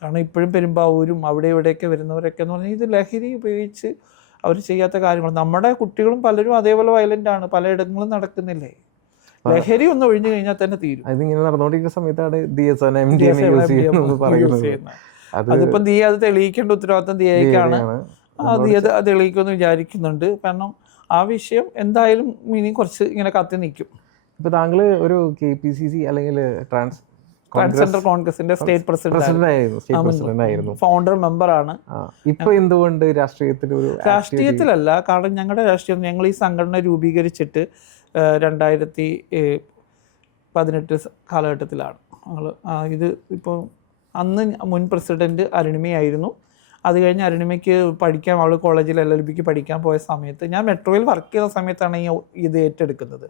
കാരണം ഇപ്പോഴും പെരുമ്പാവൂരും അവിടെ ഇവിടെയൊക്കെ വരുന്നവരൊക്കെ എന്ന് പറഞ്ഞാൽ ഇത് ലഹരി ഉപയോഗിച്ച് അവർ ചെയ്യാത്ത കാര്യങ്ങൾ. നമ്മുടെ കുട്ടികളും പലരും അതേപോലെ വയലന്റ് ആണ്, പലയിടങ്ങളിലും നടക്കുന്നില്ലേ. ലഹരി ഒന്ന് ഒഴിഞ്ഞു കഴിഞ്ഞാൽ തന്നെ തീരും. അതിങ്ങനെ നടന്നുകൊണ്ടിരിക്കുന്ന സമയത്താണ് അതിപ്പം ദിയ അത് തെളിയിക്കേണ്ട ഉത്തരവാദിത്തം ദിയയ്ക്കാണ്. ദിയ അത് തെളിയിക്കുമെന്ന് വിചാരിക്കുന്നുണ്ട്. കാരണം ആ വിഷയം എന്തായാലും ഇനി കുറച്ച് ഇങ്ങനെ കത്തി നിൽക്കും. ഇപ്പൊ താങ്കള് ഒരു KPCC അല്ലെങ്കിൽ ട്രാൻസ്ജെൻഡർ കോൺഗ്രസിന്റെ സ്റ്റേറ്റ് പ്രസിഡന്റ് ആയിരുന്നു, ഫൗണ്ടർ മെമ്പറാണ്. ഇപ്പൊ എന്തുകൊണ്ട് രാഷ്ട്രീയത്തിലല്ല? കാരണം ഞങ്ങളുടെ രാഷ്ട്രീയം, ഞങ്ങൾ ഈ സംഘടന രൂപീകരിച്ചിട്ട് 2018 കാലഘട്ടത്തിലാണ് ഞങ്ങൾ ഇത്. ഇപ്പോൾ അന്ന് മുൻ പ്രസിഡൻറ്റ് അരുണിമയായിരുന്നു. അത് കഴിഞ്ഞ് അരുണിമയ്ക്ക് പഠിക്കാൻ, അവൾ കോളേജിൽ LLBക്ക് പഠിക്കാൻ പോയ സമയത്ത്, ഞാൻ മെട്രോയിൽ വർക്ക് ചെയ്ത സമയത്താണ് ഇത് ഏറ്റെടുക്കുന്നത്.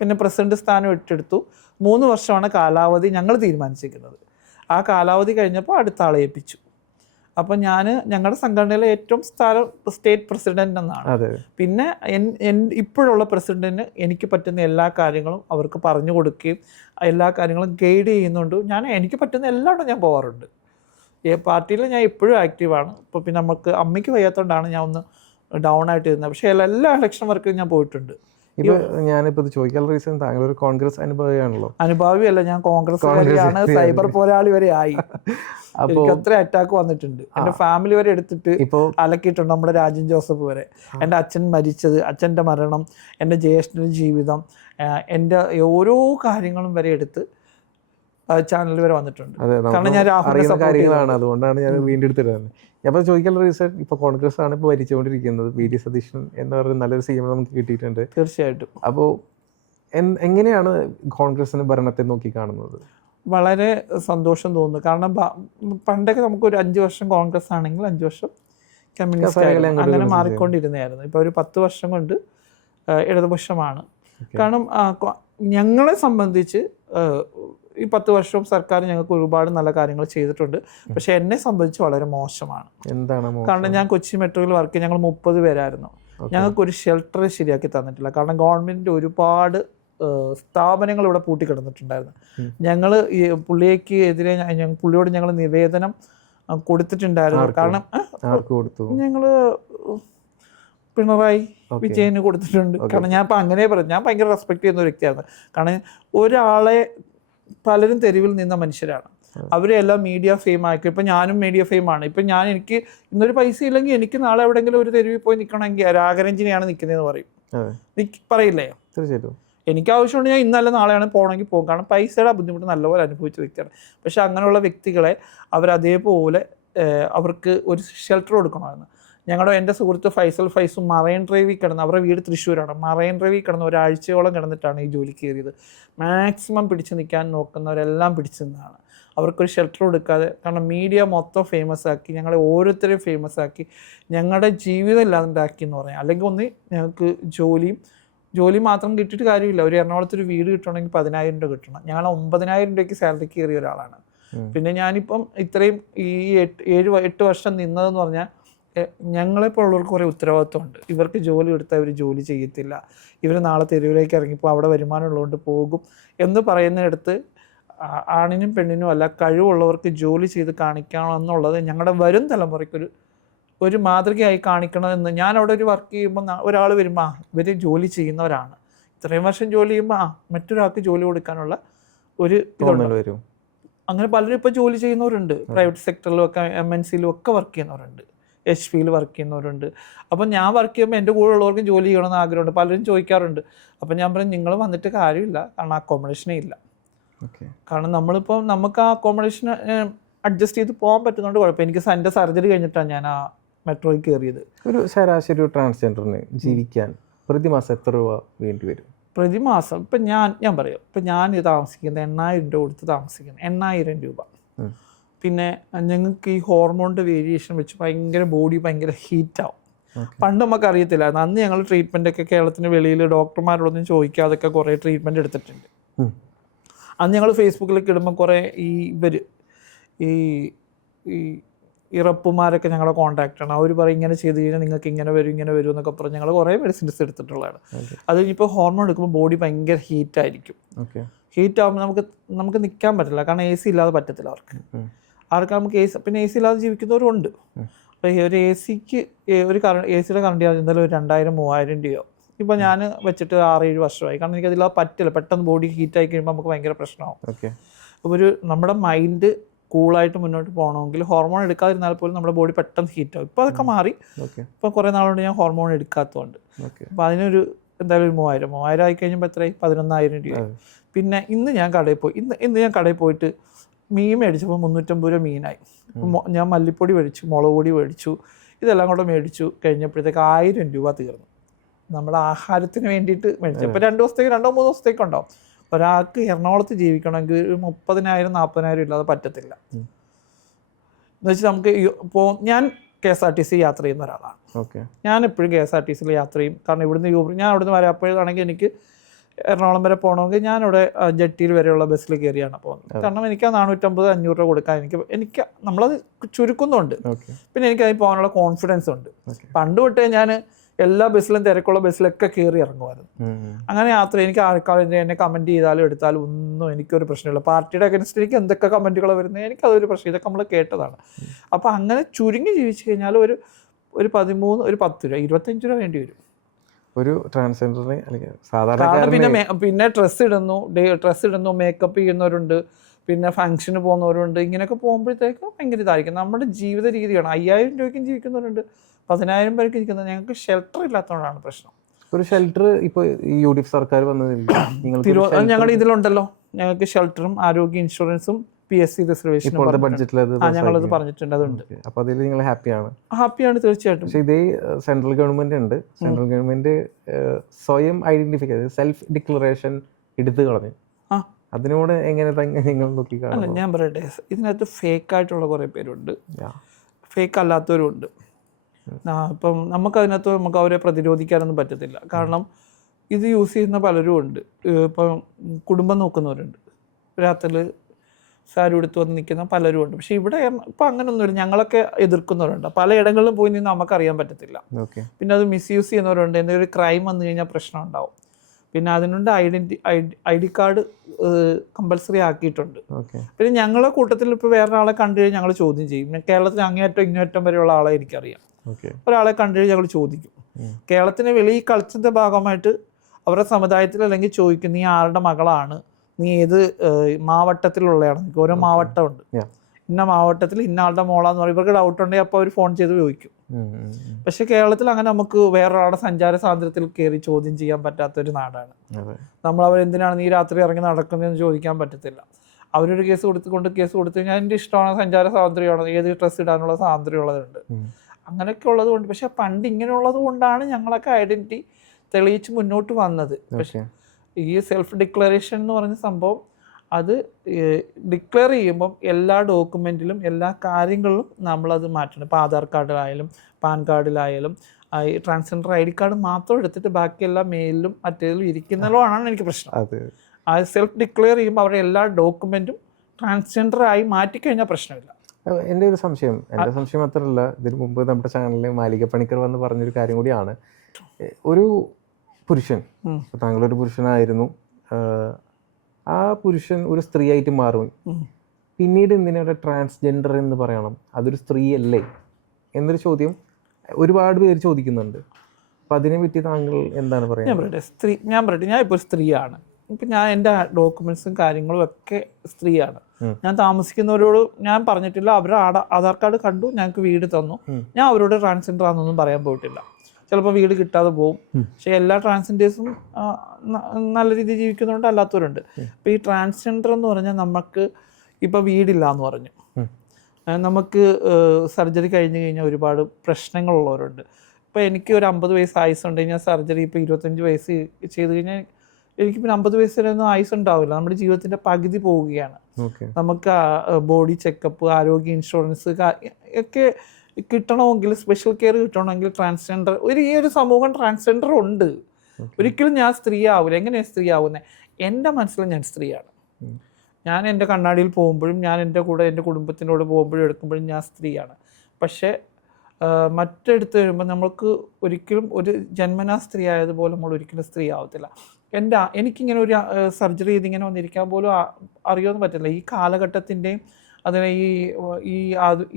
പിന്നെ പ്രസിഡന്റ് സ്ഥാനം ഏറ്റെടുത്തു. 3 വർഷമാണ് കാലാവധി ഞങ്ങൾ തീരുമാനിച്ചിരിക്കുന്നത്. ആ കാലാവധി കഴിഞ്ഞപ്പോൾ അടുത്ത ആളെ ഏൽപ്പിച്ചു. അപ്പം ഞങ്ങളുടെ സംഘടനയിലെ ഏറ്റവും സ്ഥാനം സ്റ്റേറ്റ് പ്രസിഡന്റ് എന്നാണ്. പിന്നെ ഇപ്പോഴുള്ള പ്രസിഡന്റിന് എനിക്ക് പറ്റുന്ന എല്ലാ കാര്യങ്ങളും അവർക്ക് പറഞ്ഞു കൊടുക്കുകയും എല്ലാ കാര്യങ്ങളും ഗൈഡ് ചെയ്യുന്നുണ്ട്. എനിക്ക് പറ്റുന്ന എല്ലായിടും ഞാൻ പോകാറുണ്ട്. പാർട്ടിയിൽ ഞാൻ എപ്പോഴും ആക്റ്റീവാണ്. ഇപ്പോൾ പിന്നെ നമുക്ക് അമ്മയ്ക്ക് വയ്യാത്തതുകൊണ്ടാണ് ഞാൻ ഒന്ന് ഡൗൺ ആയിട്ട് ഇരുന്നത്. പക്ഷേ എല്ലാ ഇലക്ഷൻ വർക്കും ഞാൻ പോയിട്ടുണ്ട്. ഇപ്പോൾ ഞാനിപ്പോൾ ചോദിക്കാനുള്ള റീസൺ, താങ്കൾ ഒരു കോൺഗ്രസ് അനുഭാവിയാണല്ലോ. അനുഭാവിയല്ല, ഞാൻ കോൺഗ്രസ്സുകാരിയാണ്. സൈബർ പോരാളി വരെ ആയി. അപ്പോൾ അത്ര അറ്റാക്ക് വന്നിട്ടുണ്ട്. എൻ്റെ ഫാമിലി വരെ എടുത്തിട്ട് ഇപ്പോൾ അലക്കിയിട്ടുണ്ട്. നമ്മുടെ രാജൻ ജോസഫ് വരെ. എൻ്റെ അച്ഛൻ മരിച്ചത്, അച്ഛൻ്റെ മരണം, എൻ്റെ ജ്യേഷ്ഠൻ്റെ ജീവിതം, എൻ്റെ ഓരോ കാര്യങ്ങളും വരെ എടുത്ത് ചാനൽ വരെ വന്നിട്ടുണ്ട്. കാരണം ഞാൻ അറിയുന്ന കാര്യങ്ങളാണ്, അതുകൊണ്ടാണ് ഞാൻ വീണ്ടും എടുത്തിരുന്നത്. അപ്പോൾ ചോദിക്കാനുള്ള റീസൺ, ഇപ്പോൾ കോൺഗ്രസ് ആണ് ഇപ്പോൾ ഭരിച്ചുകൊണ്ടിരിക്കുന്നത്. VD സതീശൻ എന്ന് പറയുന്ന നല്ലൊരു CM നമുക്ക് കിട്ടിയിട്ടുണ്ട്. തീർച്ചയായിട്ടും. അപ്പോൾ എങ്ങനെയാണ് കോൺഗ്രസിന് ഭരണത്തെ നോക്കി കാണുന്നത്? വളരെ സന്തോഷം തോന്നുന്നു. കാരണം പണ്ടൊക്കെ നമുക്കൊരു 5 വർഷം കോൺഗ്രസ് ആണെങ്കിൽ 5 വർഷം കമ്മ്യൂണിസ്റ്റ് അങ്ങനെ മാറിക്കൊണ്ടിരുന്നതായിരുന്നു. ഇപ്പോൾ ഒരു 10 വർഷം കൊണ്ട് ഇടതുപക്ഷമാണ്. കാരണം ഞങ്ങളെ സംബന്ധിച്ച് ഈ 10 വർഷവും സർക്കാർ ഞങ്ങൾക്ക് ഒരുപാട് നല്ല കാര്യങ്ങൾ ചെയ്തിട്ടുണ്ട്. പക്ഷെ എന്നെ സംബന്ധിച്ച് വളരെ മോശമാണ്. കാരണം ഞാൻ കൊച്ചി മെട്രോയിൽ വർക്ക് ചെയ്ത് ഞങ്ങൾ 30 പേരായിരുന്നു. ഞങ്ങൾക്കൊരു ഷെൽട്ടർ ശരിയാക്കി തന്നിട്ടില്ല. കാരണം ഗവൺമെൻറ്റിൻ്റെ ഒരുപാട് സ്ഥാപനങ്ങൾ ഇവിടെ പൂട്ടിക്കിടന്നിട്ടുണ്ടായിരുന്നു. ഞങ്ങൾ ഈ പുള്ളിക്ക് എതിരെ പുള്ളിയോട് ഞങ്ങൾ നിവേദനം കൊടുത്തിട്ടുണ്ടായിരുന്നു. കാരണം ഞങ്ങൾ പിണറായി വിജയന് കൊടുത്തിട്ടുണ്ട്. കാരണം ഞാൻ ഇപ്പം അങ്ങനെ പറഞ്ഞു, ഞാൻ ഭയങ്കര റെസ്പെക്ട് ചെയ്യുന്ന ഒരു വ്യക്തിയാണ്. കാരണം ഒരാളെ പലരും തെരുവിൽ നിന്ന മനുഷ്യരാണ്. അവരെ എല്ലാം മീഡിയ ഫെയിം ആക്കി. ഇപ്പം ഞാനും മീഡിയ ഫെയിമാണ്. ഇപ്പം എനിക്ക് ഇന്നൊരു പൈസ ഇല്ലെങ്കിൽ എനിക്ക് നാളെ എവിടെയെങ്കിലും ഒരു തെരുവിൽ പോയി നിൽക്കണമെങ്കിൽ രാഗരഞ്ജിനിയാണ് നിൽക്കുന്നതെന്ന് പറയും. പറയില്ലേ? തീർച്ചയായിട്ടും. എനിക്ക് ആവശ്യമുണ്ട്, ഞാൻ ഇന്നല്ല നാളെയാണ് പോകണമെങ്കിൽ പോകും. കാരണം പൈസയുടെ ബുദ്ധിമുട്ട് നല്ലപോലെ അനുഭവിച്ച വ്യക്തിയാണ്. പക്ഷെ അങ്ങനെയുള്ള വ്യക്തികളെ അവരതേപോലെ അവർക്ക് ഒരു ഷെൽട്ടർ കൊടുക്കണമായിരുന്നു. എൻ്റെ സുഹൃത്ത് ഫൈസും മറൈൻ ഡ്രൈവിൽ കിടന്ന്, അവരുടെ വീട് തൃശ്ശൂരാണ്, മറൈൻ ഡ്രൈവിൽ കിടന്ന് ഒരാഴ്ചയോളം കിടന്നിട്ടാണ് ഈ ജോലി കയറിയത്. മാക്സിമം പിടിച്ചു നിൽക്കാൻ നോക്കുന്നവരെല്ലാം പിടിച്ചു നിന്നാണ്. അവർക്കൊരു ഷെൽട്ടർ കൊടുക്കാതെ, കാരണം മീഡിയ മൊത്തം ഫേമസ് ആക്കി, ഞങ്ങളെ ഓരോരുത്തരെയും ഫേമസ് ആക്കി, ഞങ്ങളുടെ ജീവിതം ഇല്ലാണ്ടാക്കി എന്ന് പറയാം. അല്ലെങ്കിൽ ഒന്ന് ഞങ്ങൾക്ക് ജോലി മാത്രം കിട്ടിയിട്ട് കാര്യമില്ല. ഒരു എറണാകുളത്തൊരു വീട് കിട്ടണമെങ്കിൽ 10,000 രൂപ കിട്ടണം. ഞങ്ങൾ 9,000 രൂപയ്ക്ക് സാലറി കയറിയ ഒരാളാണ്. പിന്നെ ഞാനിപ്പം ഇത്രയും ഈ 7-8 വർഷം നിന്നതെന്ന് പറഞ്ഞാൽ ഞങ്ങളെപ്പോൾ ഉള്ളവർക്ക് കുറേ ഉത്തരവാദിത്വമുണ്ട്. ഇവർക്ക് ജോലി എടുത്താൽ ഇവർ ജോലി ചെയ്യത്തില്ല, ഇവർ നാളെ തെരുവിലേക്ക് ഇറങ്ങിപ്പോൾ അവിടെ വരുമാനം ഉള്ളതുകൊണ്ട് പോകും എന്ന് പറയുന്നിടത്ത് ആണിനും പെണ്ണിനും അല്ല, കഴിവുള്ളവർക്ക് ജോലി ചെയ്ത് കാണിക്കണം എന്നുള്ളത് ഞങ്ങളുടെ വരും തലമുറയ്ക്കൊരു മാതൃകയായി കാണിക്കണമെന്ന്. ഞാൻ അവിടെ ഒരു വർക്ക് ചെയ്യുമ്പോൾ ഒരാൾ വരുമ്പോൾ ഇവർ ജോലി ചെയ്യുന്നവരാണ്, ഇത്രയും വർഷം ജോലി ചെയ്യുമ്പോൾ മറ്റൊരാൾക്ക് ജോലി കൊടുക്കാനുള്ള ഒരു ഇതുണ്ട്. അങ്ങനെ പലരും ഇപ്പോൾ ജോലി ചെയ്യുന്നവരുണ്ട്. പ്രൈവറ്റ് സെക്ടറിലും ഒക്കെ MNCയിലും ഒക്കെ വർക്ക് ചെയ്യുന്നവരുണ്ട്, HP-യിൽ വർക്ക് ചെയ്യുന്നവരുണ്ട്. അപ്പം ഞാൻ വർക്ക് ചെയ്യുമ്പോൾ എൻ്റെ കൂടെ ഉള്ളവർക്കും ജോലി ചെയ്യണമെന്ന് ആഗ്രഹമുണ്ട്. പലരും ചോദിക്കാറുണ്ട്. അപ്പം ഞാൻ പറയും, നിങ്ങൾ വന്നിട്ട് കാര്യമില്ല, കാരണം അക്കോമഡേഷനേ ഇല്ല. കാരണം നമുക്ക് ആ അക്കോമഡേഷൻ അഡ്ജസ്റ്റ് ചെയ്ത് പോകാൻ പറ്റുന്നതുകൊണ്ട് കുഴപ്പം. എനിക്ക് എൻ്റെ സർജറി കഴിഞ്ഞിട്ടാണ് ഞാൻ ആ മെട്രോയിൽ കയറിയത്. ഒരു ശരാശരി ട്രാൻസ്ജെൻഡറിന് ജീവിക്കാൻ പ്രതിമാസം എത്ര രൂപ വേണ്ടി വരും? പ്രതിമാസം ഇപ്പം ഞാൻ പറയാം, ഇപ്പം ഞാൻ താമസിക്കുന്നത് 8,000 രൂപ കൊടുത്ത് താമസിക്കുന്നത്, 8,000 രൂപ. പിന്നെ ഞങ്ങൾക്ക് ഈ ഹോർമോണിൻ്റെ വേരിയേഷൻ വെച്ച് ബോഡി ഭയങ്കര ഹീറ്റാവും. പണ്ട് നമുക്ക് അറിയത്തില്ലായിരുന്നു. അന്ന് ഞങ്ങൾ ട്രീറ്റ്മെൻറ്റൊക്കെ കേരളത്തിന് വെളിയിൽ ഡോക്ടർമാരോടൊന്നും ചോദിക്കാതൊക്കെ കുറേ ട്രീറ്റ്മെൻറ്റ് എടുത്തിട്ടുണ്ട്. അന്ന് ഞങ്ങൾ ഫേസ്ബുക്കിലൊക്കെ ഇടുമ്പോൾ കുറേ ഈ റപ്പുമാരൊക്കെ ഞങ്ങളെ കോൺടാക്റ്റാണ്. അവർ പറയും ഇങ്ങനെ ചെയ്ത് കഴിഞ്ഞാൽ നിങ്ങൾക്ക് ഇങ്ങനെ വരും എന്നൊക്കെ പറഞ്ഞ് ഞങ്ങൾ കുറേ മെഡിസിൻസ് എടുത്തിട്ടുള്ളതാണ്. അത് കഴിഞ്ഞിപ്പോൾ ഹോർമോൺ എടുക്കുമ്പോൾ ബോഡി ഭയങ്കര ഹീറ്റായിരിക്കും. ഹീറ്റാകുമ്പോൾ നമുക്ക് നിൽക്കാൻ പറ്റില്ല, കാരണം AC ഇല്ലാതെ പറ്റത്തില്ല അവർക്ക് നമുക്ക് പിന്നെ AC ഇല്ലാതെ ജീവിക്കുന്നവരുണ്ട്. അപ്പോൾ ഒരു AC-ക്ക് AC-യുടെ കറണ്ട് എന്തായാലും ഒരു 2,000-3,000 രൂപയോ. ഇപ്പോൾ ഞാൻ വെച്ചിട്ട് 6-7 വർഷമായി. കാരണം എനിക്കതില്ലാതെ പറ്റില്ല. പെട്ടെന്ന് ബോഡി ഹീറ്റായി കഴിയുമ്പോൾ നമുക്ക് ഭയങ്കര പ്രശ്നമാവും. അപ്പോൾ നമ്മുടെ മൈൻഡ് കൂളായിട്ട് മുന്നോട്ട് പോകണമെങ്കിൽ ഹോർമോൺ എടുക്കാതിരുന്നാൽ പോലും നമ്മുടെ ബോഡി പെട്ടെന്ന് ഹീറ്റാവും. ഇപ്പോൾ അതൊക്കെ മാറി. ഇപ്പോൾ കുറേ നാളുകൊണ്ട് ഞാൻ ഹോർമോൺ എടുക്കാത്തതുകൊണ്ട്. അപ്പോൾ അതിനൊരു എന്തായാലും ഒരു 3,000 ആയി കഴിയുമ്പോൾ എത്രയായി? 11,000 രൂപ. പിന്നെ ഇന്ന് ഞാൻ കടയിൽ പോയിട്ട് മീൻ മേടിച്ചപ്പോൾ 350 രൂപ മീനായി. ഞാൻ മല്ലിപ്പൊടി മേടിച്ചു, മുളക് പൊടി മേടിച്ചു, ഇതെല്ലാം കൂടെ മേടിച്ചു കഴിഞ്ഞപ്പോഴത്തേക്ക് 1,000 രൂപ തീർന്നു. നമ്മുടെ ആഹാരത്തിന് വേണ്ടിയിട്ട് മേടിച്ചത്. ഇപ്പോൾ 2 ദിവസത്തേക്ക് 2-3 ദിവസത്തേക്ക് ഉണ്ടാവും. ഒരാൾക്ക് എറണാകുളത്ത് ജീവിക്കണമെങ്കിൽ ഒരു 30,000-40,000 ഇല്ലാതെ പറ്റത്തില്ല. എന്ന് വെച്ചാൽ നമുക്ക് ഇപ്പോൾ ഞാൻ KSRTC യാത്ര ചെയ്യുന്ന ഒരാളാണ്. ഞാൻ എപ്പോഴും KSRTCയിൽ യാത്ര ചെയ്യും. കാരണം ഇവിടുന്ന് ഞാൻ അവിടുന്ന് വരാപ്പോഴാണെങ്കിൽ എനിക്ക് എറണാകുളം വരെ പോകണമെങ്കിൽ ഞാനിവിടെ ജെട്ടിയിൽ വരെയുള്ള ബസ്സിൽ കയറിയാണ് പോകുന്നത്. കാരണം എനിക്ക് 450-500 രൂപ കൊടുക്കാൻ എനിക്ക് നമ്മളത് ചുരുക്കുന്നുണ്ട്. പിന്നെ എനിക്കതിൽ പോകാനുള്ള കോൺഫിഡൻസ് ഉണ്ട്. പണ്ട് തൊട്ടേ ഞാൻ എല്ലാ ബസ്സിലും തിരക്കുള്ള ബസ്സിലൊക്കെ കയറി ഇറങ്ങുമായിരുന്നു. അങ്ങനെ യാത്ര എനിക്ക് ആൾക്കാർ എന്നെ കമൻറ്റ് ചെയ്താലും എടുത്താലും ഒന്നും എനിക്കൊരു പ്രശ്നമില്ല. പാർട്ടിയുടെ അഗൻസ്റ്റ് എനിക്ക് എന്തൊക്കെ കമൻറ്റുകളാണ് വരുന്നത് എനിക്കതൊരു പ്രശ്നം. ഇതൊക്കെ നമ്മൾ കേട്ടതാണ്. അപ്പോൾ അങ്ങനെ ചുരുങ്ങി ജീവിച്ചു കഴിഞ്ഞാൽ ഒരു 13, ഒരു 10 രൂപ 25 രൂപ വേണ്ടി വരും ഒരു ട്രാൻസ്ജെൻഡറിന്. പിന്നെ ഡ്രസ്സ് ഇടുന്നു, മേക്കപ്പ് ചെയ്യുന്നവരുണ്ട്, പിന്നെ ഫംഗ്ഷന് പോകുന്നവരുണ്ട്. ഇങ്ങനെയൊക്കെ പോകുമ്പോഴത്തേക്കും ഭയങ്കര ഇതായിരിക്കും. നമ്മുടെ ജീവിത രീതിയാണ്. 5,000 രൂപയ്ക്കും ജീവിക്കുന്നവരുണ്ട്, 10,000 പേർക്ക് ഇരിക്കുന്നത്. ഞങ്ങൾക്ക് ഷെൽട്ടർ ഇല്ലാത്തതുകൊണ്ടാണ് പ്രശ്നം. ഒരു ഷെൽട്ടർ ഇപ്പോൾ ഈ UDF സർക്കാർ വന്നതില്ല, ഞങ്ങളുടെ ഇതിലുണ്ടല്ലോ. ഞങ്ങൾക്ക് ഷെൽട്ടറും ആരോഗ്യ ഇൻഷുറൻസും PSC റിസർവേഷനും ഞങ്ങളത് പറഞ്ഞിട്ടുണ്ട്. അതുണ്ട്. അപ്പോൾ അതിൽ നിങ്ങൾ ഹാപ്പിയാണ് തീർച്ചയായിട്ടും. പക്ഷേ ഇതേ സെൻട്രൽ ഗവൺമെന്റ് ഉണ്ട്. സെൻട്രൽ ഗവൺമെന്റ് സ്വയം ഐഡന്റിഫിക്കേഷൻ, സെൽഫ് ഡിക്ലറേഷൻ എടുത്തു കളഞ്ഞു. അതിനോട് എങ്ങനെ നിങ്ങൾ നോക്കി കാണും? ഞാൻ പറയട്ടെ, ഇതിനകത്ത് ഫേക്കായിട്ടുള്ള കുറേ പേരുണ്ട്, ഫേക്ക് അല്ലാത്തവരും ഉണ്ട്. ഇപ്പം നമുക്ക് അവരെ പ്രതിരോധിക്കാനൊന്നും പറ്റത്തില്ല. കാരണം ഇത് യൂസ് ചെയ്യുന്ന പലരും ഉണ്ട്. ഇപ്പം കുടുംബം നോക്കുന്നവരുണ്ട്, രാത്രിയിൽ സാരി എടുത്ത് വന്ന് നിൽക്കുന്ന പലരും ഉണ്ട്. പക്ഷേ ഇവിടെ ഇപ്പം അങ്ങനെയൊന്നുമില്ല. ഞങ്ങളൊക്കെ എതിർക്കുന്നവരുണ്ട്. പലയിടങ്ങളിലും പോയി നിന്ന് നമുക്കറിയാൻ പറ്റത്തില്ല. പിന്നെ അത് മിസ്യൂസ് ചെയ്യുന്നവരുണ്ട്. എന്തെങ്കിലും ഒരു ക്രൈം വന്നു കഴിഞ്ഞാൽ പ്രശ്നം ഉണ്ടാവും. പിന്നെ അതിനുണ്ട് ID കാർഡ് കമ്പൽസറി ആക്കിയിട്ടുണ്ട്. പിന്നെ ഞങ്ങളെ കൂട്ടത്തിൽ ഇപ്പോൾ വേറൊരാളെ കണ്ടു കഴിഞ്ഞാൽ ഞങ്ങൾ ചോദ്യം ചെയ്യും. കേരളത്തിൽ അങ്ങേയറ്റം ഇങ്ങേറ്റം വരെയുള്ള ആളെ എനിക്കറിയാം. ഒരാളെ കണ്ടു കഴിഞ്ഞാൽ ഞങ്ങൾ ചോദിക്കും. കേരളത്തിന് വെളിയിൽ കളിച്ചതിൻ്റെ ഭാഗമായിട്ട് അവരുടെ സമുദായത്തിൽ അല്ലെങ്കിൽ ചോദിക്കും, നീ ആരുടെ മകളാണ്, നീ ഏത് മാവട്ടത്തിലുള്ളതാണ്. എനിക്ക് ഓരോ മാവട്ടമുണ്ട്. ഇന്ന മാവട്ടത്തിൽ ഇന്ന ആളുടെ മോളാന്ന് പറയും. ഇവർക്ക് ഡൗട്ട് ഉണ്ടെങ്കിൽ അപ്പോൾ അവർ ഫോൺ ചെയ്ത് ചോദിക്കും. പക്ഷെ കേരളത്തിൽ അങ്ങനെ നമുക്ക് വേറൊരാളുടെ സഞ്ചാര സ്വാതന്ത്ര്യത്തിൽ കയറി ചോദ്യം ചെയ്യാൻ പറ്റാത്തൊരു നാടാണ്. നമ്മൾ അവരെന്തിനാണ് നീ രാത്രി ഇറങ്ങി നടക്കുന്നതെന്ന് ചോദിക്കാൻ പറ്റത്തില്ല. അവരൊരു കേസ് കൊടുത്തു കഴിഞ്ഞാൽ എൻ്റെ ഇഷ്ടമാണ്, സഞ്ചാര സ്വാതന്ത്ര്യമാണ്, ഏത് ഡ്രസ്സ് ഇടാനുള്ള സ്വാതന്ത്ര്യമുള്ളതുണ്ട്. അങ്ങനെയൊക്കെ ഉള്ളത് കൊണ്ട്. പക്ഷെ പണ്ട് ഇങ്ങനെയുള്ളത് കൊണ്ടാണ് ഞങ്ങളൊക്കെ ഐഡൻറ്റിറ്റി തെളിയിച്ച് മുന്നോട്ട് വന്നത്. പക്ഷെ ഈ സെൽഫ് ഡിക്ലറേഷൻ എന്ന് പറഞ്ഞ സംഭവം, അത് ഡിക്ലെയർ ചെയ്യുമ്പം എല്ലാ ഡോക്യുമെൻറ്റിലും എല്ലാ കാര്യങ്ങളിലും നമ്മളത് മാറ്റണം. ഇപ്പോൾ ആധാർ കാർഡിലായാലും പാൻ കാർഡിലായാലും ഈ ട്രാൻസ്ജെൻഡർ ID കാർഡ് മാത്രം എടുത്തിട്ട് ബാക്കിയെല്ലാം മെയിലും മറ്റേതിലും ഇരിക്കുന്നതാണ് എനിക്ക് പ്രശ്നം. ആ സെൽഫ് ഡിക്ലെയർ ചെയ്യുമ്പോൾ അവരുടെ എല്ലാ ഡോക്യുമെൻറ്റും ട്രാൻസ്ജെൻഡറായി മാറ്റിക്കഴിഞ്ഞാൽ പ്രശ്നമില്ല. എൻ്റെ സംശയം മാത്രമല്ല, ഇതിനു മുമ്പ് നമ്മുടെ ചാനലിൽ മാലിക പണിക്കർ വന്ന് പറഞ്ഞൊരു കാര്യം കൂടിയാണ്. ഒരു പുരുഷൻ, താങ്കളൊരു പുരുഷനായിരുന്നു, ആ പുരുഷൻ ഒരു സ്ത്രീ ആയിട്ട് മാറും. പിന്നീട് എന്തിനാണ് ട്രാൻസ്ജെൻഡർ എന്ന് പറയണം? അതൊരു സ്ത്രീ അല്ലേ എന്നൊരു ചോദ്യം ഒരുപാട് പേര് ചോദിക്കുന്നുണ്ട്. അപ്പം അതിനെ പറ്റി താങ്കൾ എന്താണ് പറയുന്നത്? ഞാൻ ഇപ്പോൾ ഒരു സ്ത്രീയാണ്. ഇപ്പം ഞാൻ എൻ്റെ ഡോക്യുമെൻറ്റ്സും കാര്യങ്ങളും ഒക്കെ സ്ത്രീയാണ്. ഞാൻ താമസിക്കുന്നവരോട് ഞാൻ പറഞ്ഞിട്ടില്ല. അവരുടെ ആധാർ കാർഡ് കണ്ടു, ഞങ്ങൾക്ക് വീട് തന്നു. ഞാൻ അവരോട് ട്രാൻസ്ജെൻഡർ ആണെന്നൊന്നും പറയാൻ പോയിട്ടില്ല. ചിലപ്പോൾ വീട് കിട്ടാതെ പോകും. പക്ഷേ എല്ലാ ട്രാൻസ്ജെൻഡേഴ്സും നല്ല രീതിയിൽ ജീവിക്കുന്നവരുണ്ട്, അല്ലാത്തവരുണ്ട്. അപ്പോൾ ഈ ട്രാൻസ്ജെൻഡർ എന്ന് പറഞ്ഞാൽ നമുക്ക് ഇപ്പോൾ വീടില്ല എന്ന് പറഞ്ഞു, നമുക്ക് സർജറി കഴിഞ്ഞ് കഴിഞ്ഞാൽ ഒരുപാട് പ്രശ്നങ്ങളുള്ളവരുണ്ട്. ഇപ്പോൾ എനിക്ക് ഒരു 50 വയസ്സ് ആയുസുണ്ടെങ്കിൽ ഞാൻ സർജറി ഇപ്പോൾ 25 വയസ്സ് ചെയ്ത് കഴിഞ്ഞാൽ എനിക്ക് പിന്നെ 50 വയസ്സ് വരെ ഒന്നും ആയുസ് ഉണ്ടാവില്ല. നമ്മുടെ ജീവിതത്തിൻ്റെ പകുതി പോവുകയാണ്. നമുക്ക് ബോഡി ചെക്കപ്പ്, ആരോഗ്യ ഇൻഷുറൻസ് ഒക്കെ കിട്ടണമെങ്കിൽ, സ്പെഷ്യൽ കെയർ കിട്ടണമെങ്കിൽ ട്രാൻസ്ജെൻഡർ ഈ ഒരു സമൂഹം ട്രാൻസ്ജെൻഡർ ഉണ്ട്. ഒരിക്കലും ഞാൻ സ്ത്രീ ആവില്ല. എങ്ങനെയാണ് സ്ത്രീ ആവുന്നത്? എൻ്റെ മനസ്സിൽ ഞാൻ സ്ത്രീയാണ്. ഞാൻ എൻ്റെ കണ്ണാടിയിൽ പോകുമ്പോഴും, ഞാൻ എൻ്റെ കൂടെ എൻ്റെ കുടുംബത്തിനോട് പോകുമ്പോഴും എടുക്കുമ്പോഴും ഞാൻ സ്ത്രീയാണ്. പക്ഷേ മറ്റെടുത്ത് വരുമ്പോൾ നമ്മൾക്ക് ഒരിക്കലും ഒരു ജന്മനാ സ്ത്രീ ആയതുപോലെ നമ്മൾ ഒരിക്കലും സ്ത്രീ ആവത്തില്ല. എനിക്കിങ്ങനെ ഒരു സർജറി ചെയ്തിങ്ങനെ വന്നിരിക്കാൻ പോലും അറിയാമെന്ന് പറ്റില്ല. ഈ കാലഘട്ടത്തിൻ്റെയും അതിനെ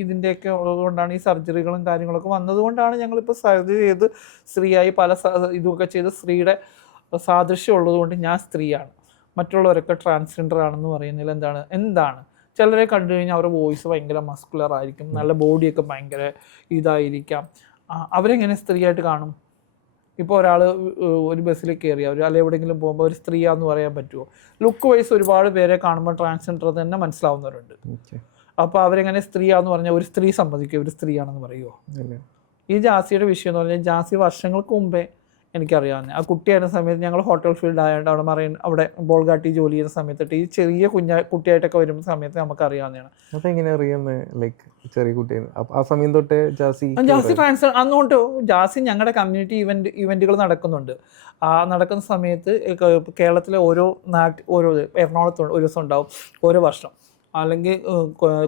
ഇതിൻ്റെയൊക്കെ ഉള്ളതുകൊണ്ടാണ് ഈ സർജറികളും കാര്യങ്ങളൊക്കെ വന്നതുകൊണ്ടാണ് ഞങ്ങളിപ്പോൾ സർജറി ചെയ്ത് സ്ത്രീയായി പല ഇതൊക്കെ ചെയ്ത് സ്ത്രീയുടെ സാദൃശ്യം ഉള്ളതുകൊണ്ട് ഞാൻ സ്ത്രീയാണ്. മറ്റുള്ളവരൊക്കെ ട്രാൻസ്ജെൻഡർ ആണെന്ന് പറയുന്നതിൽ എന്താണ് ചിലരെ കണ്ടു കഴിഞ്ഞാൽ അവരുടെ വോയിസ് ഭയങ്കര മസ്കുലർ ആയിരിക്കും, നല്ല ബോഡിയൊക്കെ ഭയങ്കര ഇതായിരിക്കാം. അവരെങ്ങനെ സ്ത്രീയായിട്ട് കാണും? ഇപ്പോൾ ഒരാൾ ഒരു ബസ്സിൽ കയറി അല്ലെങ്കിൽ എവിടെയെങ്കിലും പോകുമ്പോൾ ഒരു സ്ത്രീയാന്ന് പറയാൻ പറ്റുമോ? ലുക്ക് വൈസ് ഒരുപാട് പേരെ കാണുമ്പോൾ ട്രാൻസ്ജെൻഡർ തന്നെ മനസ്സിലാവുന്നവരുണ്ട്. അപ്പോൾ അവരെങ്ങനെ സ്ത്രീയാന്ന് പറഞ്ഞാൽ ഒരു സ്ത്രീ സമ്മതിക്കും ഒരു സ്ത്രീയാണെന്ന് പറയുമോ? ഈ ജാസിയുടെ വിഷയം എന്ന് പറഞ്ഞാൽ ജാസി വർഷങ്ങൾക്ക് മുമ്പേ എനിക്കറിയാവുന്നത്. ആ കുട്ടിയായിരുന്ന സമയത്ത് ഞങ്ങൾ ഹോട്ടൽ ഫീൽഡ് ആയതുകൊണ്ട് അവിടെ ബോൾഗാട്ടി ജോലി ചെയ്യുന്ന സമയത്തൊട്ട് ഈ ചെറിയ കുട്ടിയായിട്ടൊക്കെ വരുന്ന സമയത്ത് നമുക്കറിയാവുന്നതാണ്. അപ്പൊ എങ്ങനെ അറിയുന്നത്? ലൈക്ക് ചെറിയ കുട്ടിയാണ് ആ സമയം തൊട്ട് ജാസി ട്രാൻസ്ഫർ അന്നുകൊണ്ട് ജാസി ഞങ്ങളുടെ കമ്മ്യൂണിറ്റി ഇവന്റുകൾ നടക്കുന്നുണ്ട്. ആ നടക്കുന്ന സമയത്ത് കേരളത്തിലെ ഓരോ എറണാകുളത്ത് ഒരു ദിവസം ഉണ്ടാവും ഓരോ വർഷം, അല്ലെങ്കിൽ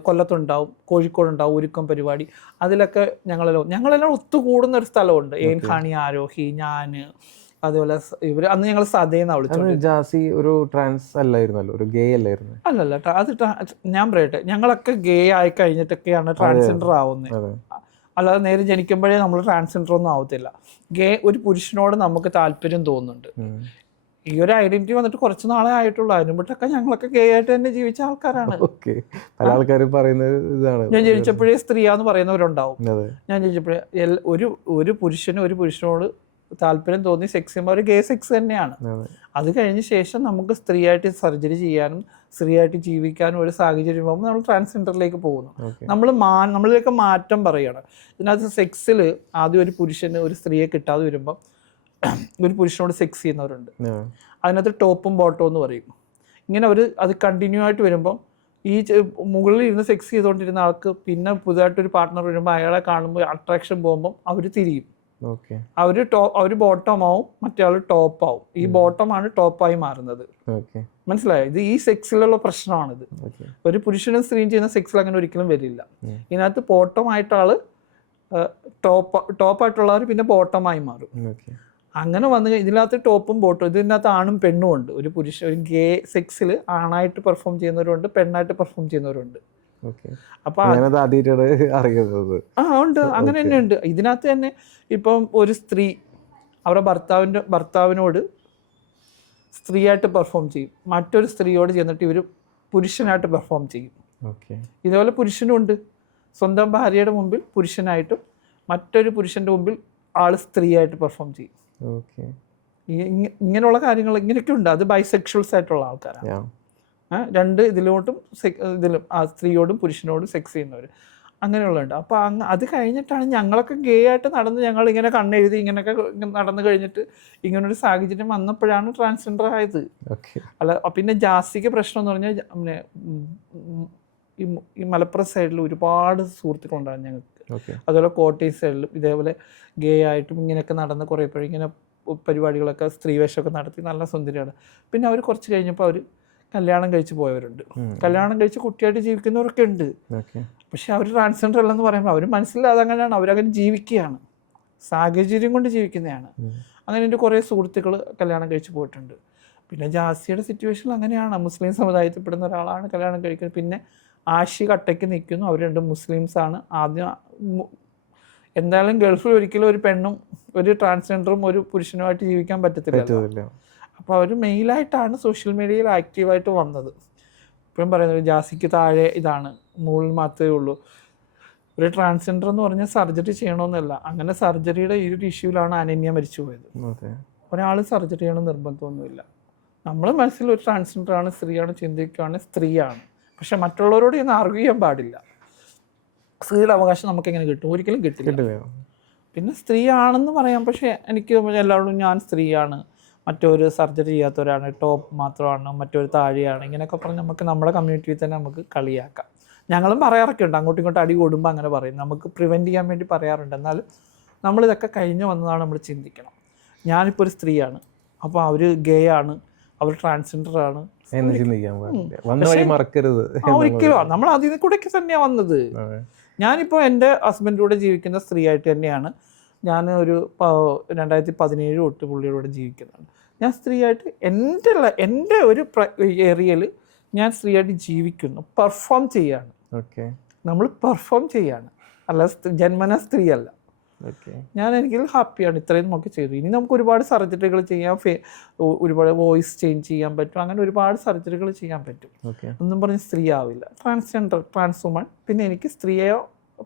കൊല്ലത്തുണ്ടാവും, കോഴിക്കോടുണ്ടാവും ഒരുക്കം പരിപാടി. അതിലൊക്കെ ഞങ്ങളെല്ലാം ഒത്തുകൂടുന്ന ഒരു സ്ഥലമുണ്ട്. ഏൻഹാണി ആരോഹി, ഞാൻ, അതുപോലെ അന്ന് ഞങ്ങൾ സതേന്നാണ് വിളിച്ചത്. ജാസി ഒരു ട്രാൻസ് അല്ലായിരുന്നല്ലോ, ഒരു ഗേ അല്ലായിരുന്നു? അല്ലല്ല, അത് ഞാൻ പറയട്ടെ, ഞങ്ങളൊക്കെ ഗേ ആയി കഴിഞ്ഞിട്ടൊക്കെയാണ് ട്രാൻസ്ജെൻഡർ ആവുന്നത്. അല്ലാതെ നേരെ ജനിക്കുമ്പോഴേ നമ്മൾ ട്രാൻസ്ജെൻഡർ ഒന്നും ആവത്തില്ല. ഗേ ഒരു പുരുഷനോട് നമുക്ക് താല്പര്യം തോന്നുന്നുണ്ട്. ഈ ഒരു ഐഡന്റിറ്റി വന്നിട്ട് കുറച്ച് നാളെ ആയിട്ടുള്ളൂ. അതിനുമ്പൊട്ടൊക്കെ ഞങ്ങളൊക്കെ ഗേ ആയിട്ട് തന്നെ ജീവിച്ച ആൾക്കാരാണ്. പല ആൾക്കാരും പറയുന്നത് ഇതാണ്, ഞാൻ ജനിച്ചപ്പോഴേ സ്ത്രീയാന്ന് പറയുന്നവരുണ്ടാവും. ഞാൻ ജനിച്ചപ്പോഴേ ഒരു പുരുഷനോട് താല്പര്യം തോന്നി സെക്സ് ചെയ്യുമ്പോൾ ഒരു ഗേ സെക്സ് തന്നെയാണ്. അത് കഴിഞ്ഞ ശേഷം നമുക്ക് സ്ത്രീയായിട്ട് സർജറി ചെയ്യാനും സ്ത്രീയായിട്ട് ജീവിക്കാനും ഒരു സാഹചര്യം പോകുമ്പോൾ നമ്മൾ ട്രാൻസ്ജെൻഡറിലേക്ക് പോകുന്നു. നമ്മളിലേക്ക് മാറ്റം പറയുകയാണ്. ഇതിനകത്ത് സെക്സിൽ ആദ്യം ഒരു പുരുഷന് ഒരു സ്ത്രീയെ കിട്ടാതെ വരുമ്പം ഒരു പുരുഷനോട് സെക്സ് ചെയ്യുന്നവരുണ്ട്. അതിനകത്ത് ടോപ്പും ബോട്ടവും എന്ന് പറയും. ഇങ്ങനെ അത് കണ്ടിന്യൂ ആയിട്ട് വരുമ്പം ഈ മുകളിൽ ഇരുന്ന് സെക്സ് ചെയ്തുകൊണ്ടിരുന്ന ആൾക്ക് പിന്നെ പുതുതായിട്ടൊരു പാർട്ട്ണർ വരുമ്പോൾ അയാളെ കാണുമ്പോൾ അട്രാക്ഷൻ പോകുമ്പം അവർ തിരിയും. അവർ ബോട്ടം ആവും, മറ്റേ ആൾ ടോപ്പ് ആവും. ഈ ബോട്ടമാണ് ടോപ്പായി മാറുന്നത്. മനസ്സിലായോ? ഇത് ഈ സെക്സിലുള്ള പ്രശ്നമാണിത്. ഒരു പുരുഷനും സ്ത്രീയും ചെയ്യുന്ന സെക്സിൽ അങ്ങനെ ഒരിക്കലും വരില്ല. ഇതിനകത്ത് ബോട്ടമായിട്ട് ആള് ടോപ്പായിട്ടുള്ളവർ പിന്നെ ബോട്ടമായി മാറും. അങ്ങനെ വന്നു ഇതിനകത്ത് ടോപ്പും ബോട്ടും, ഇതിനകത്ത് ആണും പെണ്ണും ഉണ്ട്. ഒരു ഗേ സെക്സിൽ ആണായിട്ട് പെർഫോം ചെയ്യുന്നവരുണ്ട്, പെണ്ണായിട്ട് പെർഫോം ചെയ്യുന്നവരുണ്ട്. അപ്പൊ ഉണ്ട്, അങ്ങനെ തന്നെ ഉണ്ട്. ഇതിനകത്ത് തന്നെ ഇപ്പം ഒരു സ്ത്രീ അവരുടെ ഭർത്താവിനോട് സ്ത്രീയായിട്ട് പെർഫോം ചെയ്യും, മറ്റൊരു സ്ത്രീയോട് ചെന്നിട്ട് ഇവർ പുരുഷനായിട്ട് പെർഫോം ചെയ്യും. ഇതുപോലെ പുരുഷനും ഉണ്ട്, സ്വന്തം ഭാര്യയുടെ മുമ്പിൽ പുരുഷനായിട്ടും മറ്റൊരു പുരുഷന്റെ മുമ്പിൽ ആള് സ്ത്രീയായിട്ട് പെർഫോം ചെയ്യും. ഇങ്ങനെയുള്ള കാര്യങ്ങൾ ഇങ്ങനെയൊക്കെ ഉണ്ട്. അത് ബൈസെക്ഷൽസ് ആയിട്ടുള്ള ആൾക്കാരാണ്. രണ്ട് ഇതിലും ആ സ്ത്രീയോടും പുരുഷനോടും സെക്സ് ചെയ്യുന്നവർ അങ്ങനെയുള്ളതുണ്ട്. അപ്പോൾ അത് കഴിഞ്ഞിട്ടാണ് ഞങ്ങളൊക്കെ ഗേ ആയിട്ട് നടന്ന് ഞങ്ങൾ ഇങ്ങനെ കണ്ണെഴുതി ഇങ്ങനെയൊക്കെ നടന്നു കഴിഞ്ഞിട്ട് ഇങ്ങനൊരു സാഹചര്യം വന്നപ്പോഴാണ് ട്രാൻസ്ജെൻഡർ ആയത്. അല്ല, പിന്നെ ജാസിക്ക് പ്രശ്നം എന്ന് പറഞ്ഞാൽ പിന്നെ ഈ മലപ്പുറം സൈഡിൽ ഒരുപാട് സുഹൃത്തുക്കളുണ്ടായിരുന്നു ഞങ്ങൾക്ക്. അതുപോലെ കോട്ടയം സൈഡിലും ഇതേപോലെ ഗേ ആയിട്ടും ഇങ്ങനെയൊക്കെ നടന്ന് കുറേപ്പോഴും ഇങ്ങനെ പരിപാടികളൊക്കെ സ്ത്രീവേഷമൊക്കെ നടത്തി നല്ല സുന്ദരിയാണ്. പിന്നെ അവർ കുറച്ച് കഴിഞ്ഞപ്പോൾ അവർ കല്യാണം കഴിച്ച് പോയവരുണ്ട്, കല്യാണം കഴിച്ച് കുട്ടിയായിട്ട് ജീവിക്കുന്നവരൊക്കെ ഉണ്ട്. പക്ഷെ അവർ ട്രാൻസ്ജെൻഡർ അല്ലെന്ന് പറയുമ്പോൾ അവർ മനസ്സിലാതെ അങ്ങനെയാണ്, അവരങ്ങനെ ജീവിക്കുകയാണ്, സാഹചര്യം കൊണ്ട് ജീവിക്കുന്നതാണ്. അങ്ങനെ എൻ്റെ കുറേ സുഹൃത്തുക്കൾ കല്യാണം കഴിച്ച് പോയിട്ടുണ്ട്. പിന്നെ ജാസിയുടെ സിറ്റുവേഷൻ അങ്ങനെയാണ്, മുസ്ലിം സമുദായത്തിൽപ്പെടുന്ന ഒരാളാണ് കല്യാണം കഴിക്കുന്നത്. പിന്നെ ആഷി കട്ടയ്ക്ക് നിൽക്കുന്നു, അവർ രണ്ടും മുസ്ലിംസാണ്. ആദ്യം എന്തായാലും ഗൾഫിൽ ഒരിക്കലും ഒരു പെണ്ണും ഒരു ട്രാൻസ്ജെൻഡറും ഒരു പുരുഷനുമായിട്ട് ജീവിക്കാൻ പറ്റത്തില്ല. അപ്പോൾ അവർ മെയിലായിട്ടാണ് സോഷ്യൽ മീഡിയയിൽ ആക്റ്റീവായിട്ട് വന്നത്. ഇപ്പോഴും പറയുന്നത് ജാസിക്ക് താഴെ ഇതാണ്, മുകളിൽ മാത്രമേ ഉള്ളൂ. ഒരു ട്രാൻസ്ജെൻഡർ എന്ന് പറഞ്ഞാൽ സർജറി ചെയ്യണമെന്നല്ല. അങ്ങനെ സർജറിയുടെ ഈ ഒരു ഇഷ്യൂവിലാണ് അനന്യ മരിച്ചു പോയത്. ഒരാൾ സർജറി ചെയ്യണം നിർബന്ധമൊന്നുമില്ല. നമ്മൾ മനസ്സിൽ ഒരു ട്രാൻസ്ജെൻഡറാണ്, സ്ത്രീയാണ് ചിന്തിക്കുകയാണ്, സ്ത്രീയാണ്. പക്ഷെ മറ്റുള്ളവരോട് ഇന്ന് ആർഗ്യൂ ചെയ്യാൻ പാടില്ല. സ്ത്രീയുടെ അവകാശം നമുക്കെങ്ങനെ കിട്ടും? ഒരിക്കലും കിട്ടില്ല. പിന്നെ സ്ത്രീ ആണെന്ന് പറയാം, പക്ഷേ എനിക്ക് എല്ലാവരോടും ഞാൻ സ്ത്രീയാണ്, മറ്റൊരു സർജറി ചെയ്യാത്തവരാണ്, ടോപ്പ് മാത്രമാണ്, മറ്റൊരു താഴെയാണ്, ഇങ്ങനെയൊക്കെ പറഞ്ഞ് നമുക്ക് നമ്മുടെ കമ്മ്യൂണിറ്റിയിൽ തന്നെ നമുക്ക് കളിയാക്കാം. ഞങ്ങളും പറയാറൊക്കെ ഉണ്ട്, അങ്ങോട്ടും ഇങ്ങോട്ടും അടി കൂടുമ്പോൾ അങ്ങനെ പറയും, നമുക്ക് പ്രിവെൻറ്റ് ചെയ്യാൻ വേണ്ടി പറയാറുണ്ട്. എന്നാലും നമ്മളിതൊക്കെ കഴിഞ്ഞ് വന്നതാണ് നമ്മൾ ചിന്തിക്കണം. ഞാനിപ്പോൾ ഒരു സ്ത്രീയാണ്, അപ്പോൾ അവർ ഗേ ആണ്, അവർ ട്രാൻസ്ജെൻഡറാണ്, ഒരിക്കലും നമ്മൾ അതിൽ കൂടെയൊക്കെ തന്നെയാണ് വന്നത്. ഞാനിപ്പോൾ എൻ്റെ ഹസ്ബൻഡിൻ്റെ കൂടെ ജീവിക്കുന്ന സ്ത്രീയായിട്ട് തന്നെയാണ് ഞാൻ ഒരു 2017 തൊട്ട് പുള്ളിയോടെ ജീവിക്കുന്നുണ്ട്. ഞാൻ സ്ത്രീയായിട്ട് എൻ്റെ ഒരു ഏരിയയിൽ ഞാൻ സ്ത്രീയായിട്ട് ജീവിക്കുന്നു, പെർഫോം ചെയ്യാണ്. നമ്മൾ പെർഫോം ചെയ്യാണ്, അല്ല ജന്മന സ്ത്രീയല്ല. എനിക്ക് ഹാപ്പിയാണ്, ഇത്രയും നമുക്ക് ചെയ്തു. ഇനി നമുക്ക് ഒരുപാട് സർജറികൾ ചെയ്യാം, ഒരുപാട് വോയിസ് ചേഞ്ച് ചെയ്യാൻ പറ്റും, അങ്ങനെ ഒരുപാട് സർജറികൾ ചെയ്യാൻ പറ്റും. ഒന്നും പറഞ്ഞ് സ്ത്രീ ആവില്ല. Transgender, trans woman. പിന്നെ എനിക്ക് സ്ത്രീയോ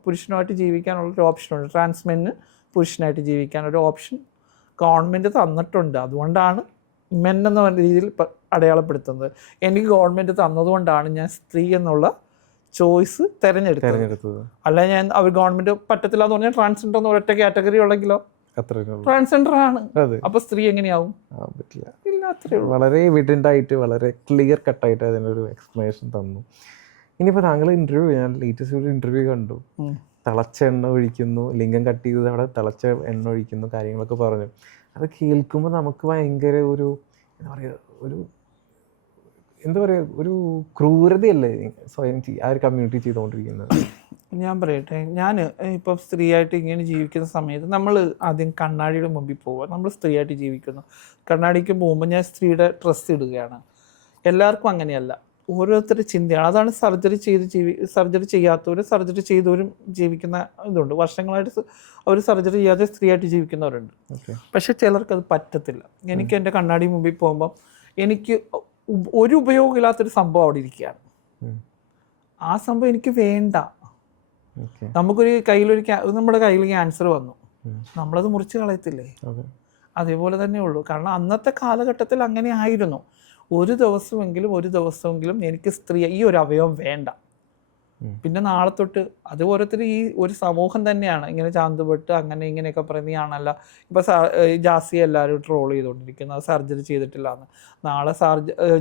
പുരുഷനുമായിട്ട് ജീവിക്കാനുള്ളൊരു ഓപ്ഷനുണ്ട്. ട്രാൻസ്മെന് പുരുഷനായിട്ട് ജീവിക്കാൻ ഒരു ഓപ്ഷൻ ഗവൺമെൻറ് തന്നിട്ടുണ്ട്. അതുകൊണ്ടാണ് മെൻ എന്ന രീതിയിൽ അടയാളപ്പെടുത്തുന്നത്. എനിക്ക് ഗവൺമെൻറ് തന്നതുകൊണ്ടാണ് ഞാൻ സ്ത്രീ എന്നുള്ള ചോയ്സ് തിരഞ്ഞെടുത്തത്. അല്ല, അവർ ഗവൺമെൻറ് പറ്റത്തില്ല എന്ന് പറഞ്ഞാൽ ട്രാൻസ്ജെൻഡർ എന്ന് ഒരൊറ്റ കാറ്റഗറി ഉള്ളെങ്കിലോ ട്രാൻസ്ജെൻഡർ ആണ്. അതെ. അപ്പൊ സ്ത്രീ എങ്ങനെയാവും? പറ്റില്ല. ഇല്ല, അത്രേ ഉള്ളൂ. വളരെ എവിഡൻ്റ് ആയിട്ട് വളരെ ക്ലിയർ കട്ടായിട്ട് അതിനൊരു എക്സ്പ്ലനേഷൻ തന്നു. ഇനിയിപ്പോൾ താങ്കൾ ഇൻ്റർവ്യൂ, ഞാൻ ലേറ്റസ്റ്റ് ഒരു ഇൻ്റർവ്യൂ കണ്ടു, തിളച്ച എണ്ണ ഒഴിക്കുന്നു, ലിംഗം കട്ട് ചെയ്തത് അവിടെ തിളച്ച എണ്ണ ഒഴിക്കുന്നു, കാര്യങ്ങളൊക്കെ പറഞ്ഞു. അത് കേൾക്കുമ്പോൾ നമുക്ക് ഭയങ്കര ഒരു എന്താ പറയുക, ഒരു ക്രൂരതയല്ലേ സ്വയം ആ ഒരു കമ്മ്യൂണിറ്റി ചെയ്തുകൊണ്ടിരിക്കുന്നത്? ഞാൻ പറയട്ടെ, ഞാൻ ഇപ്പം സ്ത്രീയായിട്ട് ഇങ്ങനെ ജീവിക്കുന്ന സമയത്ത് നമ്മൾ ആദ്യം കണ്ണാടിയുടെ മുമ്പിൽ പോവുക. നമ്മൾ സ്ത്രീയായിട്ട് ജീവിക്കുന്നു, കണ്ണാടിക്ക് പോകുമ്പോൾ ഞാൻ സ്ത്രീയുടെ ഡ്രസ്സ് ഇടുകയാണ്. എല്ലാവർക്കും അങ്ങനെയല്ല, ഓരോരുത്തരുടെ ചിന്തയാണ്. അതാണ് സർജറി ചെയ്യാത്തവരും സർജറി ചെയ്തവരും ജീവിക്കുന്ന ഇതുണ്ട്. വർഷങ്ങളായിട്ട് അവർ സർജറി ചെയ്യാതെ സ്ത്രീയായിട്ട് ജീവിക്കുന്നവരുണ്ട്. പക്ഷെ ചിലർക്കത് പറ്റത്തില്ല. എനിക്ക് എൻ്റെ കണ്ണാടി മുമ്പിൽ പോകുമ്പം എനിക്ക് ഒരു ഉപയോഗമില്ലാത്തൊരു സംഭവം അവിടെ ഇരിക്കുകയാണ്. ആ സംഭവം എനിക്ക് വേണ്ട. നമുക്കൊരു നമ്മുടെ കയ്യിൽ ക്യാൻസർ വന്നു, നമ്മളത് മുറിച്ച് കളയത്തില്ലേ? അതേപോലെ തന്നെ ഉള്ളൂ. കാരണം അന്നത്തെ കാലഘട്ടത്തിൽ അങ്ങനെ ആയിരുന്നു. ഒരു ദിവസമെങ്കിലും എനിക്ക് സ്ത്രീ ഈ ഒരു അവയവം വേണ്ട. പിന്നെ നാളെ തൊട്ട് അത് ഓരോരുത്തർ ഈ ഒരു സമൂഹം തന്നെയാണ് ഇങ്ങനെ ചാന്തുപെട്ട് അങ്ങനെ ഇങ്ങനെയൊക്കെ പറയുന്നതാണല്ല. ഇപ്പം ജാസി എല്ലാവരും ട്രോൾ ചെയ്തുകൊണ്ടിരിക്കുന്നത് സർജറി ചെയ്തിട്ടില്ല എന്ന്. നാളെ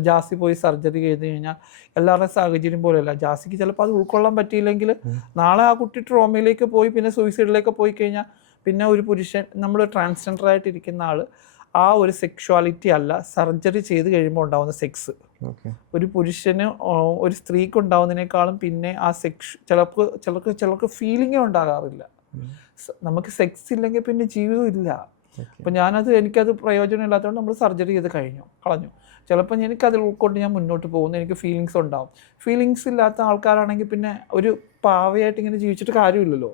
ജാസി പോയി സർജറി ചെയ്ത് കഴിഞ്ഞാൽ എല്ലാവരുടെയും സാഹചര്യം പോലെയല്ല. ജാസിക്ക് ചിലപ്പോൾ അത് ഉൾക്കൊള്ളാൻ പറ്റിയില്ലെങ്കിൽ നാളെ ആ കുട്ടി ട്രോമയിലേക്ക് പോയി പിന്നെ സൂയിസൈഡിലേക്ക് പോയി കഴിഞ്ഞാൽ പിന്നെ ഒരു പുരുഷൻ, നമ്മൾ ട്രാൻസ്ജെൻഡർ ആയിട്ടിരിക്കുന്ന ആൾ, ആ ഒരു സെക്ഷുവാലിറ്റി അല്ല സർജറി ചെയ്ത് കഴിയുമ്പോൾ ഉണ്ടാകുന്ന സെക്സ്. ഒരു പുരുഷന് ഒരു സ്ത്രീക്ക് ഉണ്ടാവുന്നതിനേക്കാളും പിന്നെ ആ ചിലർക്ക് ഫീലിംഗേ ഉണ്ടാകാറില്ല. നമുക്ക് സെക്സ് ഇല്ലെങ്കിൽ പിന്നെ ജീവിതം ഇല്ല. അപ്പം എനിക്കത് പ്രയോജനം ഇല്ലാത്തതുകൊണ്ട് നമ്മൾ സർജറി ചെയ്ത് കളഞ്ഞു. ചിലപ്പോൾ എനിക്കതിൽ ഉൾക്കൊണ്ട് ഞാൻ മുന്നോട്ട് പോകുന്നു, എനിക്ക് ഫീലിങ്സ് ഉണ്ടാവും. ഫീലിങ്സ് ഇല്ലാത്ത ആൾക്കാരാണെങ്കിൽ പിന്നെ ഒരു പാവയായിട്ട് ഇങ്ങനെ ജീവിച്ചിട്ട് കാര്യമില്ലല്ലോ.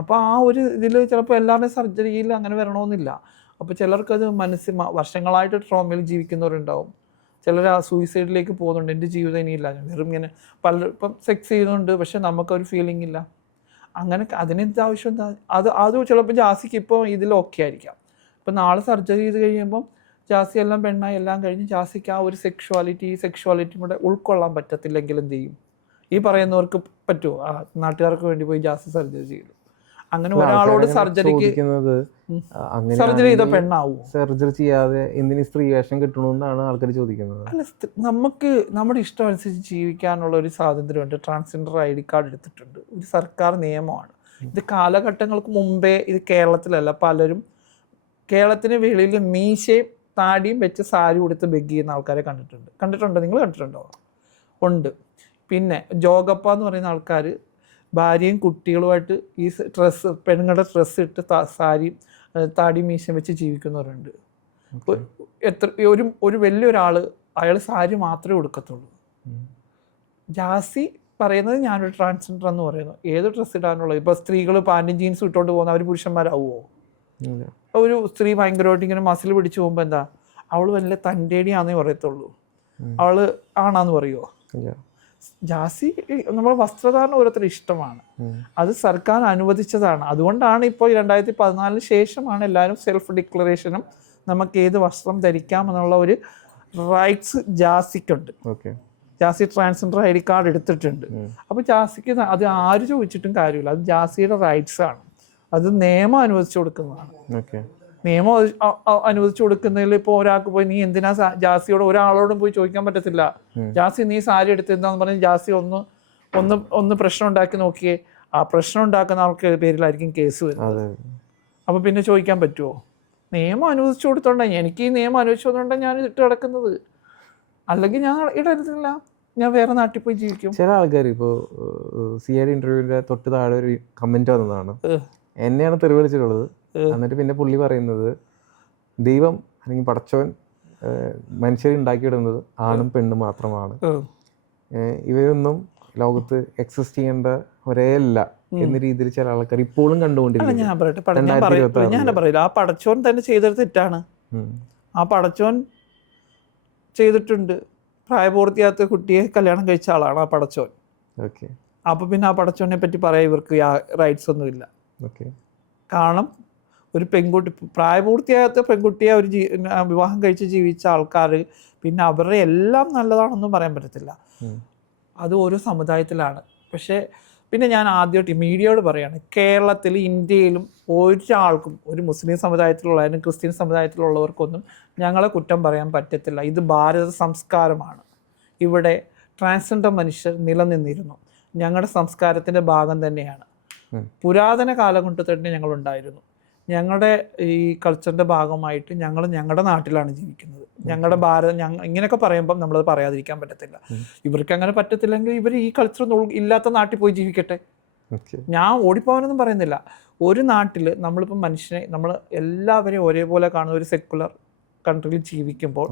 അപ്പോൾ ആ ഒരു ഇതിൽ ചിലപ്പോൾ എല്ലാവരുടെയും സർജറിയിൽ അങ്ങനെ വരണമെന്നില്ല. അപ്പോൾ ചിലർക്കത് വർഷങ്ങളായിട്ട് ട്രോമയിൽ ജീവിക്കുന്നവരുണ്ടാവും. ചിലർ ആ സൂയിസൈഡിലേക്ക് പോകുന്നുണ്ട്. എൻ്റെ ജീവിതം ഇനിയില്ല, വെറും ഇങ്ങനെ ഇപ്പം സെക്സ് ചെയ്യുന്നുണ്ട്, പക്ഷെ നമുക്കൊരു ഫീലിംഗ് ഇല്ല. അങ്ങനെ അതിനെന്ത് ആവശ്യം എന്താ? അത് ചിലപ്പോൾ ജാസിക്ക് ഇപ്പോൾ ഇതിൽ ഓക്കെ ആയിരിക്കാം. ഇപ്പം നാളെ സർജറി ചെയ്ത് കഴിയുമ്പം ജാസി എല്ലാം പെണ്ണായി എല്ലാം കഴിഞ്ഞ് ജാസിക്ക് ആ ഒരു സെക്ഷുവാലിറ്റിയും കൂടെ ഉൾക്കൊള്ളാൻ പറ്റത്തില്ലെങ്കിൽ എന്ത് ചെയ്യും? ഈ പറയുന്നവർക്ക് പറ്റുമോ? നാട്ടുകാർക്ക് വേണ്ടി പോയി ജാസി സർജറി ചെയ്തു. അങ്ങനെ ഒരാളോട് സർജറി ചെയ്ത പെണ്ണാവൂ? സർജറി ചെയ്യാതെ എന്തിന് സ്ത്രീ വേഷം കിട്ടണമെന്നാണ് ആൾക്കാർ ചോദിക്കുന്നത്. അല്ല, നമുക്ക് നമ്മുടെ ഇഷ്ടം അനുസരിച്ച് ജീവിക്കാനുള്ള ഒരു സ്വാതന്ത്ര്യമുണ്ട്. ട്രാൻസ്ജെൻഡർ ID കാർഡ് എടുത്തിട്ടുണ്ട്, ഒരു സർക്കാർ നിയമമാണ്. ഇത് കാലഘട്ടങ്ങൾക്ക് മുമ്പേ ഇത് കേരളത്തിലല്ല, പലരും കേരളത്തിന് വെളിയിൽ മീശയും താടിയും വെച്ച് സാരി ഉടുത്ത് ബെഗ് ചെയ്യുന്ന ആൾക്കാരെ കണ്ടിട്ടുണ്ടോ? നിങ്ങൾ കണ്ടിട്ടുണ്ടോ? ഉണ്ട്. പിന്നെ ജോഗപ്പ എന്ന് പറയുന്ന ആൾക്കാർ ഭാര്യയും കുട്ടികളുമായിട്ട് ഈ പെണ്ണുങ്ങളുടെ ഡ്രസ്സ് ഇട്ട് സാരിയും താടി മീശയും വെച്ച് ജീവിക്കുന്നവരുണ്ട്. ഒരു വലിയൊരാൾ അയാൾ സാരി മാത്രമേ ഉടുക്കത്തുള്ളൂ. ജാസി പറയുന്നത് ഞാനൊരു ട്രാൻസ്ജെൻഡർ എന്ന് പറയുന്നു. ഏത് ഡ്രസ്സ് ഇടാനുള്ളത്? ഇപ്പോൾ സ്ത്രീകൾ പാൻറ്റും ജീൻസും ഇട്ടുകൊണ്ട് പോകുന്ന അവർ പുരുഷന്മാരാവുമോ? ഒരു സ്ത്രീ ഭയങ്കരമായിട്ട് ഇങ്ങനെ മസിൽ പിടിച്ചു പോകുമ്പോൾ എന്താ, അവൾ വല്ല തൻ്റെടിയാന്നേ പറയത്തുള്ളൂ. അവൾ ആണാന്ന് പറയുമോ? ജാസി നമ്മുടെ വസ്ത്രധാരണം ഓരോരുത്തർ ഇഷ്ടമാണ്, അത് സർക്കാർ അനുവദിച്ചതാണ്. അതുകൊണ്ടാണ് ഇപ്പോൾ 2014 ശേഷമാണ് എല്ലാവരും സെൽഫ് ഡിക്ലറേഷനും നമുക്ക് ഏത് വസ്ത്രം ധരിക്കാമെന്നുള്ള ഒരു റൈറ്റ്സ് ജാസിക്കുണ്ട്. ജാസി ട്രാൻസ്ജെൻഡർ ID കാർഡ് എടുത്തിട്ടുണ്ട്. അപ്പോൾ ജാസിക്ക് അത് ആര് ചോദിച്ചിട്ടും കാര്യമില്ല, അത് ജാസിയുടെ റൈറ്റ്സ് ആണ്. അത് നിയമം അനുവദിച്ചു കൊടുക്കുന്നതാണ്. നിയമം അനുവദിച്ചു കൊടുക്കുന്നതിൽ ഇപ്പോൾ ഒരാൾക്ക് പോയി നീ എന്തിനാ ജാസിയോട് ഒരാളോടും പോയി ചോദിക്കാൻ പറ്റത്തില്ല. ജാസി നീ സാരി എടുത്തെന്താന്ന് പറഞ്ഞ് ജാസി ഒന്ന് പ്രശ്നം ഉണ്ടാക്കി നോക്കിയേ, ആ പ്രശ്നം ഉണ്ടാക്കുന്ന ആൾക്ക് പേരിലായിരിക്കും കേസ് വരുന്നത്. അപ്പോൾ പിന്നെ ചോദിക്കാൻ പറ്റുമോ? നിയമം അനുവദിച്ചു കൊടുത്തോണ്ടാണ്, എനിക്ക് ഈ നിയമം അനുവദിച്ചു കൊടുത്തോണ്ടാണ് ഞാൻ ഇട്ട് കിടക്കുന്നത്. അല്ലെങ്കിൽ ഞാൻ ഇടരുന്നില്ല, ഞാൻ വേറെ നാട്ടിൽ പോയി ജീവിക്കും. ചില ആൾക്കാർ ഇപ്പോൾ CID ഇന്റർവ്യൂവിന്റെ തൊട്ട് താഴെ ഒരു കമന്റ് വന്നതാണ്, എന്നെയാണ് തെറിവിളിച്ചിട്ടുള്ളത്. എന്നിട്ട് പിന്നെ പുള്ളി പറയുന്നത് ദൈവം അല്ലെങ്കിൽ പടച്ചവൻ മനുഷ്യരെ ഉണ്ടാക്കിയിടുന്നത് ആണും പെണ്ണും മാത്രമാണ്, ഇവരൊന്നും ലോകത്ത് എക്സിസ്റ്റ് ചെയ്യേണ്ട ഒരേയല്ല എന്ന രീതിയിൽ ചില ആൾക്കാർ ഇപ്പോഴും കണ്ടുകൊണ്ടിരിക്കുന്നു. ഞാൻ പറയില്ല, ആ പടച്ചോൻ തന്നെ ചെയ്തൊരു തെറ്റാണ്. ആ പടച്ചോൻ ചെയ്തിട്ടുണ്ട്. പ്രായപൂർത്തിയാത്ത കുട്ടിയെ കല്യാണം കഴിച്ച ആളാണ് ആ പടച്ചോൻ. അപ്പൊ പിന്നെ ആ പടച്ചോനെ പറ്റി പറയാൻ ഇവർക്ക് റൈറ്റ്സ് ഒന്നുമില്ല. കാരണം ഒരു പെൺകുട്ടി, പ്രായപൂർത്തിയാകാത്ത പെൺകുട്ടിയെ ഒരു വിവാഹം കഴിച്ച് ജീവിച്ച ആൾക്കാർ പിന്നെ അവരുടെ എല്ലാം നല്ലതാണെന്നും പറയാൻ പറ്റത്തില്ല. അത് ഓരോ സമുദായത്തിലാണ്. പക്ഷേ പിന്നെ ഞാൻ ആദ്യമായിട്ട് മീഡിയയോട് പറയുകയാണ്, കേരളത്തിൽ ഇന്ത്യയിലും ഒരാൾക്കും, ഒരു മുസ്ലിം സമുദായത്തിലുള്ളവരും ക്രിസ്ത്യൻ സമുദായത്തിലുള്ളവർക്കൊന്നും ഞങ്ങളെ കുറ്റം പറയാൻ പറ്റത്തില്ല. ഇത് ഭാരത സംസ്കാരമാണ്. ഇവിടെ ട്രാൻസ്ജെൻഡർ മനുഷ്യർ നിലനിന്നിരുന്നു, ഞങ്ങളുടെ സംസ്കാരത്തിൻ്റെ ഭാഗം തന്നെയാണ്. പുരാതന കാലഘട്ടത്തിൽ തന്നെ ഞങ്ങളുണ്ടായിരുന്നു. ഞങ്ങളുടെ ഈ കൾച്ചറിൻ്റെ ഭാഗമായിട്ട് ഞങ്ങൾ ഞങ്ങളുടെ നാട്ടിലാണ് ജീവിക്കുന്നത്. ഞങ്ങളുടെ ഇങ്ങനെയൊക്കെ പറയുമ്പം നമ്മളത് പറയാതിരിക്കാൻ പറ്റത്തില്ല. ഇവർക്ക് അങ്ങനെ പറ്റത്തില്ലെങ്കിൽ ഇവർ ഈ കൾച്ചർ ഇല്ലാത്ത നാട്ടിൽ പോയി ജീവിക്കട്ടെ. ഞാൻ ഓടിപ്പോകാനൊന്നും പറയുന്നില്ല. ഒരു നാട്ടിൽ നമ്മളിപ്പോൾ മനുഷ്യനെ, നമ്മൾ എല്ലാവരെയും ഒരേപോലെ കാണുന്ന ഒരു സെക്കുലർ കൺട്രിയിൽ ജീവിക്കുമ്പോൾ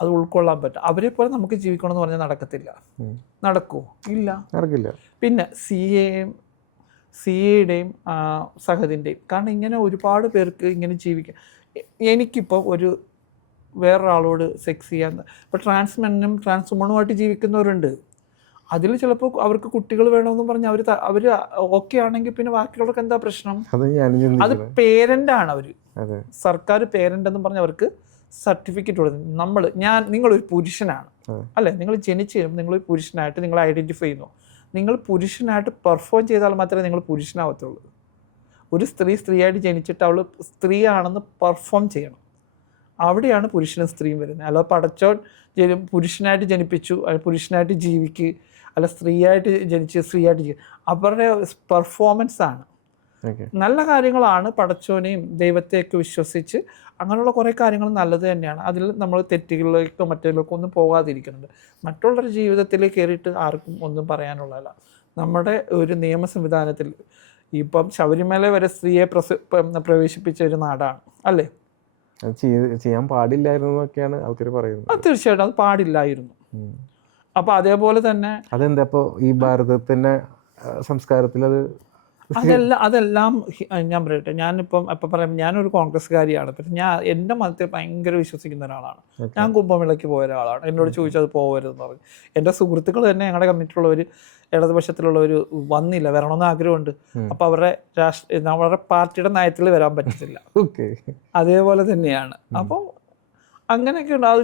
അത് ഉൾക്കൊള്ളാൻ പറ്റും. അവരെ പോലെ നമുക്ക് ജീവിക്കണമെന്ന് പറഞ്ഞാൽ നടക്കത്തില്ല. നടക്കുമോ? ഇല്ല, നടക്കില്ല. പിന്നെ സിഎയുടെയും സഹദിൻ്റെയും, കാരണം ഇങ്ങനെ ഒരുപാട് പേർക്ക് ഇങ്ങനെ ജീവിക്കാം. എനിക്കിപ്പോൾ വേറൊരാളോട് സെക്സ് ചെയ്യാൻ, ഇപ്പോൾ ട്രാൻസ്മെന്നും ട്രാൻസ്വുമണുമായിട്ട് ജീവിക്കുന്നവരുണ്ട്. അതിൽ ചിലപ്പോൾ അവർക്ക് കുട്ടികൾ വേണമെന്ന് പറഞ്ഞാൽ അവർ ഓക്കെ ആണെങ്കിൽ പിന്നെ ബാക്കിയുള്ളവർക്ക് എന്താ പ്രശ്നം? അത് പേരൻ്റാണ് അവർ. സർക്കാർ പേരൻ്റ് എന്ന് പറഞ്ഞ് അവർക്ക് സർട്ടിഫിക്കറ്റ് കൊടുക്കും. നിങ്ങളൊരു പുരുഷനാണ് അല്ലേ, നിങ്ങൾ ജനിച്ച് കഴിയുമ്പോൾ നിങ്ങളൊരു പുരുഷനായിട്ട് നിങ്ങൾ ഐഡൻറ്റിഫൈ ചെയ്യുന്നു. നിങ്ങൾ പുരുഷനായിട്ട് പെർഫോം ചെയ്താൽ മാത്രമേ നിങ്ങൾ പുരുഷനാവത്തുള്ളൂ. ഒരു സ്ത്രീയായിട്ട് ജനിച്ചിട്ട് അവൾ സ്ത്രീയാണെന്ന് പെർഫോം ചെയ്യണം. അവിടെയാണ് പുരുഷനും സ്ത്രീയും വരുന്നത്. അല്ലാതെ പടച്ചോൻ പുരുഷനായിട്ട് ജനിപ്പിച്ചു, അല്ല പുരുഷനായിട്ട് ജീവിക്കുക, അല്ല സ്ത്രീയായിട്ട് ജനിച്ച് സ്ത്രീയായിട്ട് അവരുടെ പെർഫോമൻസ് ആണ്. നല്ല കാര്യങ്ങളാണ്. പടച്ചോനെയും ദൈവത്തെയൊക്കെ വിശ്വസിച്ച് അങ്ങനെയുള്ള കുറേ കാര്യങ്ങൾ നല്ലത് തന്നെയാണ്. അതിൽ നമ്മൾ തെറ്റുകളിലേക്കോ മറ്റേതിലേക്കോ ഒന്നും പോകാതിരിക്കുന്നുണ്ട്. മറ്റുള്ളവരുടെ ജീവിതത്തിൽ കയറിയിട്ട് ആർക്കും ഒന്നും പറയാനുള്ളതല്ല. നമ്മുടെ ഒരു നിയമ സംവിധാനത്തിൽ ഇപ്പം ശബരിമല വരെ സ്ത്രീയെ പ്രവേശിപ്പിച്ച ഒരു നാടാണ് അല്ലേ. ചെയ്യാൻ പാടില്ലായിരുന്നു എന്നൊക്കെയാണ് ആൾക്കാർ പറയുന്നത്. തീർച്ചയായിട്ടും അത് പാടില്ലായിരുന്നു. അപ്പോൾ അതേപോലെ തന്നെ അതെന്താ ഇപ്പോൾ ഈ ഭാരതത്തിൻ്റെ സംസ്കാരത്തിൽ അതെല്ലാം ഞാൻ പറയട്ടെ, ഞാനിപ്പം പറയുമ്പോൾ ഞാനൊരു കോൺഗ്രസ്സുകാരിയാണ്. പക്ഷെ എൻ്റെ മതത്തിൽ ഭയങ്കര വിശ്വസിക്കുന്ന ഒരാളാണ്. ഞാൻ കുംഭമേളയ്ക്ക് പോയ ഒരാളാണ്. എന്നോട് ചോദിച്ചത് പോകരുതെന്ന് പറഞ്ഞു. എൻ്റെ സുഹൃത്തുക്കൾ തന്നെ ഞങ്ങളുടെ കമ്മിറ്റിയിലുള്ളവർ, ഇടതുപക്ഷത്തിലുള്ളവർ വന്നില്ല, വരണമെന്ന് ആഗ്രഹമുണ്ട്. അപ്പോൾ അവരുടെ പാർട്ടിയുടെ നയത്തിൽ വരാൻ പറ്റത്തില്ല. അതേപോലെ തന്നെയാണ്. അപ്പോൾ അങ്ങനെയൊക്കെ ഉണ്ട്. അത്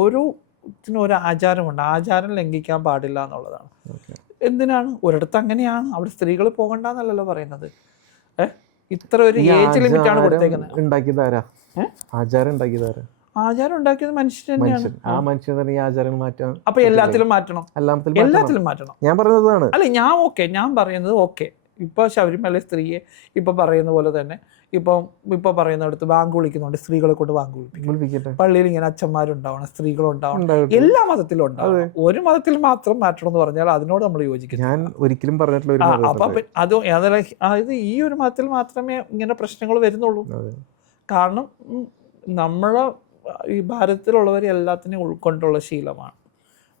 ഓരോത്തിനും ഒരു ആചാരമുണ്ട്. ആചാരം ലംഘിക്കാൻ പാടില്ല എന്നുള്ളതാണ്. എന്തിനാണ്? ഒരിടത്ത് അങ്ങനെയാണ്, അവിടെ സ്ത്രീകൾ പോകണ്ടെന്നല്ലല്ലോ പറയുന്നത്. ഇത്ര ഒരു ഏജ് ലിമിറ്റ് ആണ് കൊടുത്തേക്കുന്നത്. ആചാരം ഉണ്ടാക്കിയത് മനുഷ്യൻ തന്നെയാണ്. അപ്പൊ എല്ലാത്തിലും മാറ്റണം. ഞാൻ പറഞ്ഞതാണ്. അല്ല, ഞാൻ പറയുന്നത് ഓക്കെ. ഇപ്പൊ ശബരിമല സ്ത്രീയെ ഇപ്പൊ പറയുന്ന പോലെ തന്നെ ഇപ്പൊ പറയുന്നിടത്ത് ബാങ്ക് വിളിക്കുന്നുണ്ട്, സ്ത്രീകളെ കൊണ്ട് ബാങ്ക് വിളിപ്പിക്കും. പള്ളിയിൽ ഇങ്ങനെ അച്ഛന്മാരുണ്ടാവണം, സ്ത്രീകളുണ്ടാവണം, എല്ലാ മതത്തിലും ഉണ്ടാവണം. ഒരു മതത്തിൽ മാത്രം മാറ്റണം എന്ന് പറഞ്ഞാൽ അതിനോട് നമ്മൾ യോജിക്കുന്നു. ഞാൻ ഒരിക്കലും പറഞ്ഞിട്ടില്ല. അപ്പൊ അതായത് ഈ ഒരു മതത്തിൽ മാത്രമേ ഇങ്ങനെ പ്രശ്നങ്ങൾ വരുന്നുള്ളൂ. കാരണം നമ്മളെ ഈ ഭാരതത്തിലുള്ളവർ എല്ലാത്തിനെയും ഉൾക്കൊണ്ടുള്ള ശീലമാണ്.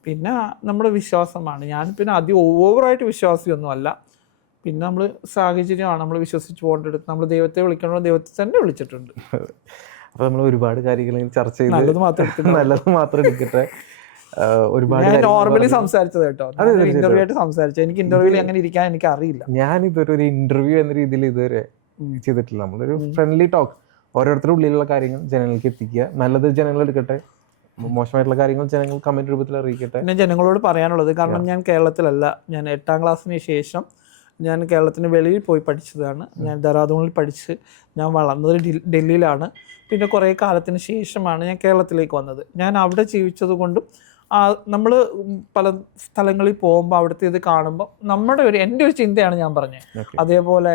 പിന്നെ നമ്മുടെ വിശ്വാസമാണ്. ഞാൻ പിന്നെ ഓവറായിട്ട് വിശ്വാസിയൊന്നും അല്ല. പിന്നെ നമ്മൾ സാഹചര്യമാണ്, നമ്മൾ വിശ്വസിച്ച് പോകേണ്ടടുത്ത് നമ്മൾ ദൈവത്തെ വിളിക്കണോ ദൈവത്തെ തന്നെ വിളിച്ചിട്ടുണ്ട്. അപ്പോൾ നമ്മൾ ഒരുപാട് കാര്യങ്ങൾ ചർച്ച ചെയ്ത് നല്ലത് മാത്രം എടുക്കട്ടെ. ഒരുപാട് നോർമലി സംസാരിച്ചത് കേട്ടോ, ഇന്റർവ്യൂ ആയിട്ട് സംസാരിച്ചത്. എനിക്ക് ഇന്റർവ്യൂവിൽ അങ്ങനെ ഇരിക്കാൻ എനിക്ക് അറിയില്ല. ഞാനിതൊരു ഇന്റർവ്യൂ എന്ന രീതിയിൽ ഇതുവരെ ചെയ്തിട്ടില്ല. നമ്മളൊരു ഫ്രണ്ട്ലി ടോക്ക്, ഓരോരുത്തരുടെ ഉള്ളിലുള്ള കാര്യങ്ങൾ ജനങ്ങൾക്ക് എത്തിക്കുക. നല്ലത് ജനങ്ങൾ എടുക്കട്ടെ, മോശമായിട്ടുള്ള കാര്യങ്ങൾ ജനങ്ങൾ കമന്റ് രൂപത്തിൽ അറിയിക്കട്ടെ. പിന്നെ ജനങ്ങളോട് പറയാനുള്ളത്, കാരണം ഞാൻ കേരളത്തിലല്ല, ഞാൻ 8ാം ക്ലാസ്സിന് ശേഷം ഞാൻ കേരളത്തിന് വെളിയിൽ പോയി പഠിച്ചതാണ്. ഞാൻ ദെറാദൂണിൽ പഠിച്ച് ഞാൻ വളർന്നത് ഡൽഹിയിലാണ്. പിന്നെ കുറേ കാലത്തിന് ശേഷമാണ് ഞാൻ കേരളത്തിലേക്ക് വന്നത്. ഞാൻ അവിടെ ജീവിച്ചത് കൊണ്ടും നമ്മൾ പല സ്ഥലങ്ങളിൽ പോകുമ്പോൾ അവിടുത്തെ ഇത് കാണുമ്പോൾ എൻ്റെ ഒരു ചിന്തയാണ് ഞാൻ പറഞ്ഞത്. അതേപോലെ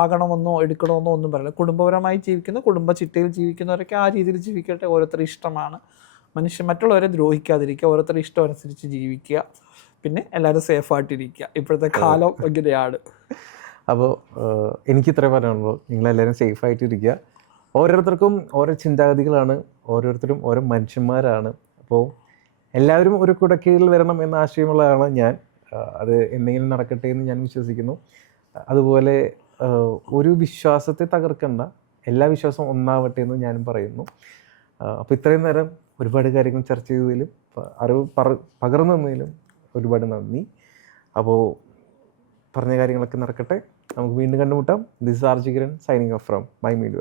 ആകണമെന്നോ എടുക്കണമെന്നോ ഒന്നും പറയില്ല. കുടുംബപരമായി ജീവിക്കുന്ന, കുടുംബ ചിട്ടയിൽ ജീവിക്കുന്നവരൊക്കെ ആ രീതിയിൽ ജീവിക്കട്ടെ. ഓരോരുത്തരുടെ ഇഷ്ടമാണ്. മറ്റുള്ളവരെ ദ്രോഹിക്കാതിരിക്കുക, ഓരോരുത്തരുടെ ഇഷ്ടം അനുസരിച്ച് ജീവിക്കുക. പിന്നെ എല്ലാവരും സേഫായിട്ടിരിക്കുക. ഇപ്പോഴത്തെ കാലം എങ്ങനെയാണ്. അപ്പോൾ എനിക്ക് ഇത്രേ പറയാനുള്ളൂ. നിങ്ങളെല്ലാവരും സേഫായിട്ടിരിക്കുക. ഓരോരുത്തർക്കും ഓരോ ചിന്താഗതികളാണ്, ഓരോരുത്തരും ഓരോ മനുഷ്യന്മാരാണ്. അപ്പോൾ എല്ലാവരും ഒരു കുടക്കീഴിൽ വരണം എന്ന ആശയമുള്ളതാണ് ഞാൻ. അത് എന്തെങ്കിലും നടക്കട്ടെ എന്ന് ഞാൻ വിശ്വസിക്കുന്നു. അതുപോലെ ഒരു വിശ്വാസത്തെ തകർക്കണ്ട, എല്ലാ വിശ്വാസവും ഒന്നാവട്ടെ എന്ന് ഞാനും പറയുന്നു. അപ്പോൾ ഇത്രയും നേരം ഒരുപാട് കാര്യങ്ങൾ ചർച്ച ചെയ്തതിലും അറിവ് പകർന്നു തന്നതിലും ഒരുപാട് നന്ദി. അപ്പോൾ പറഞ്ഞ കാര്യങ്ങളൊക്കെ നടക്കട്ടെ. നമുക്ക് വീണ്ടും കണ്ടുമുട്ടാം. This R Jigaran signing off from my media.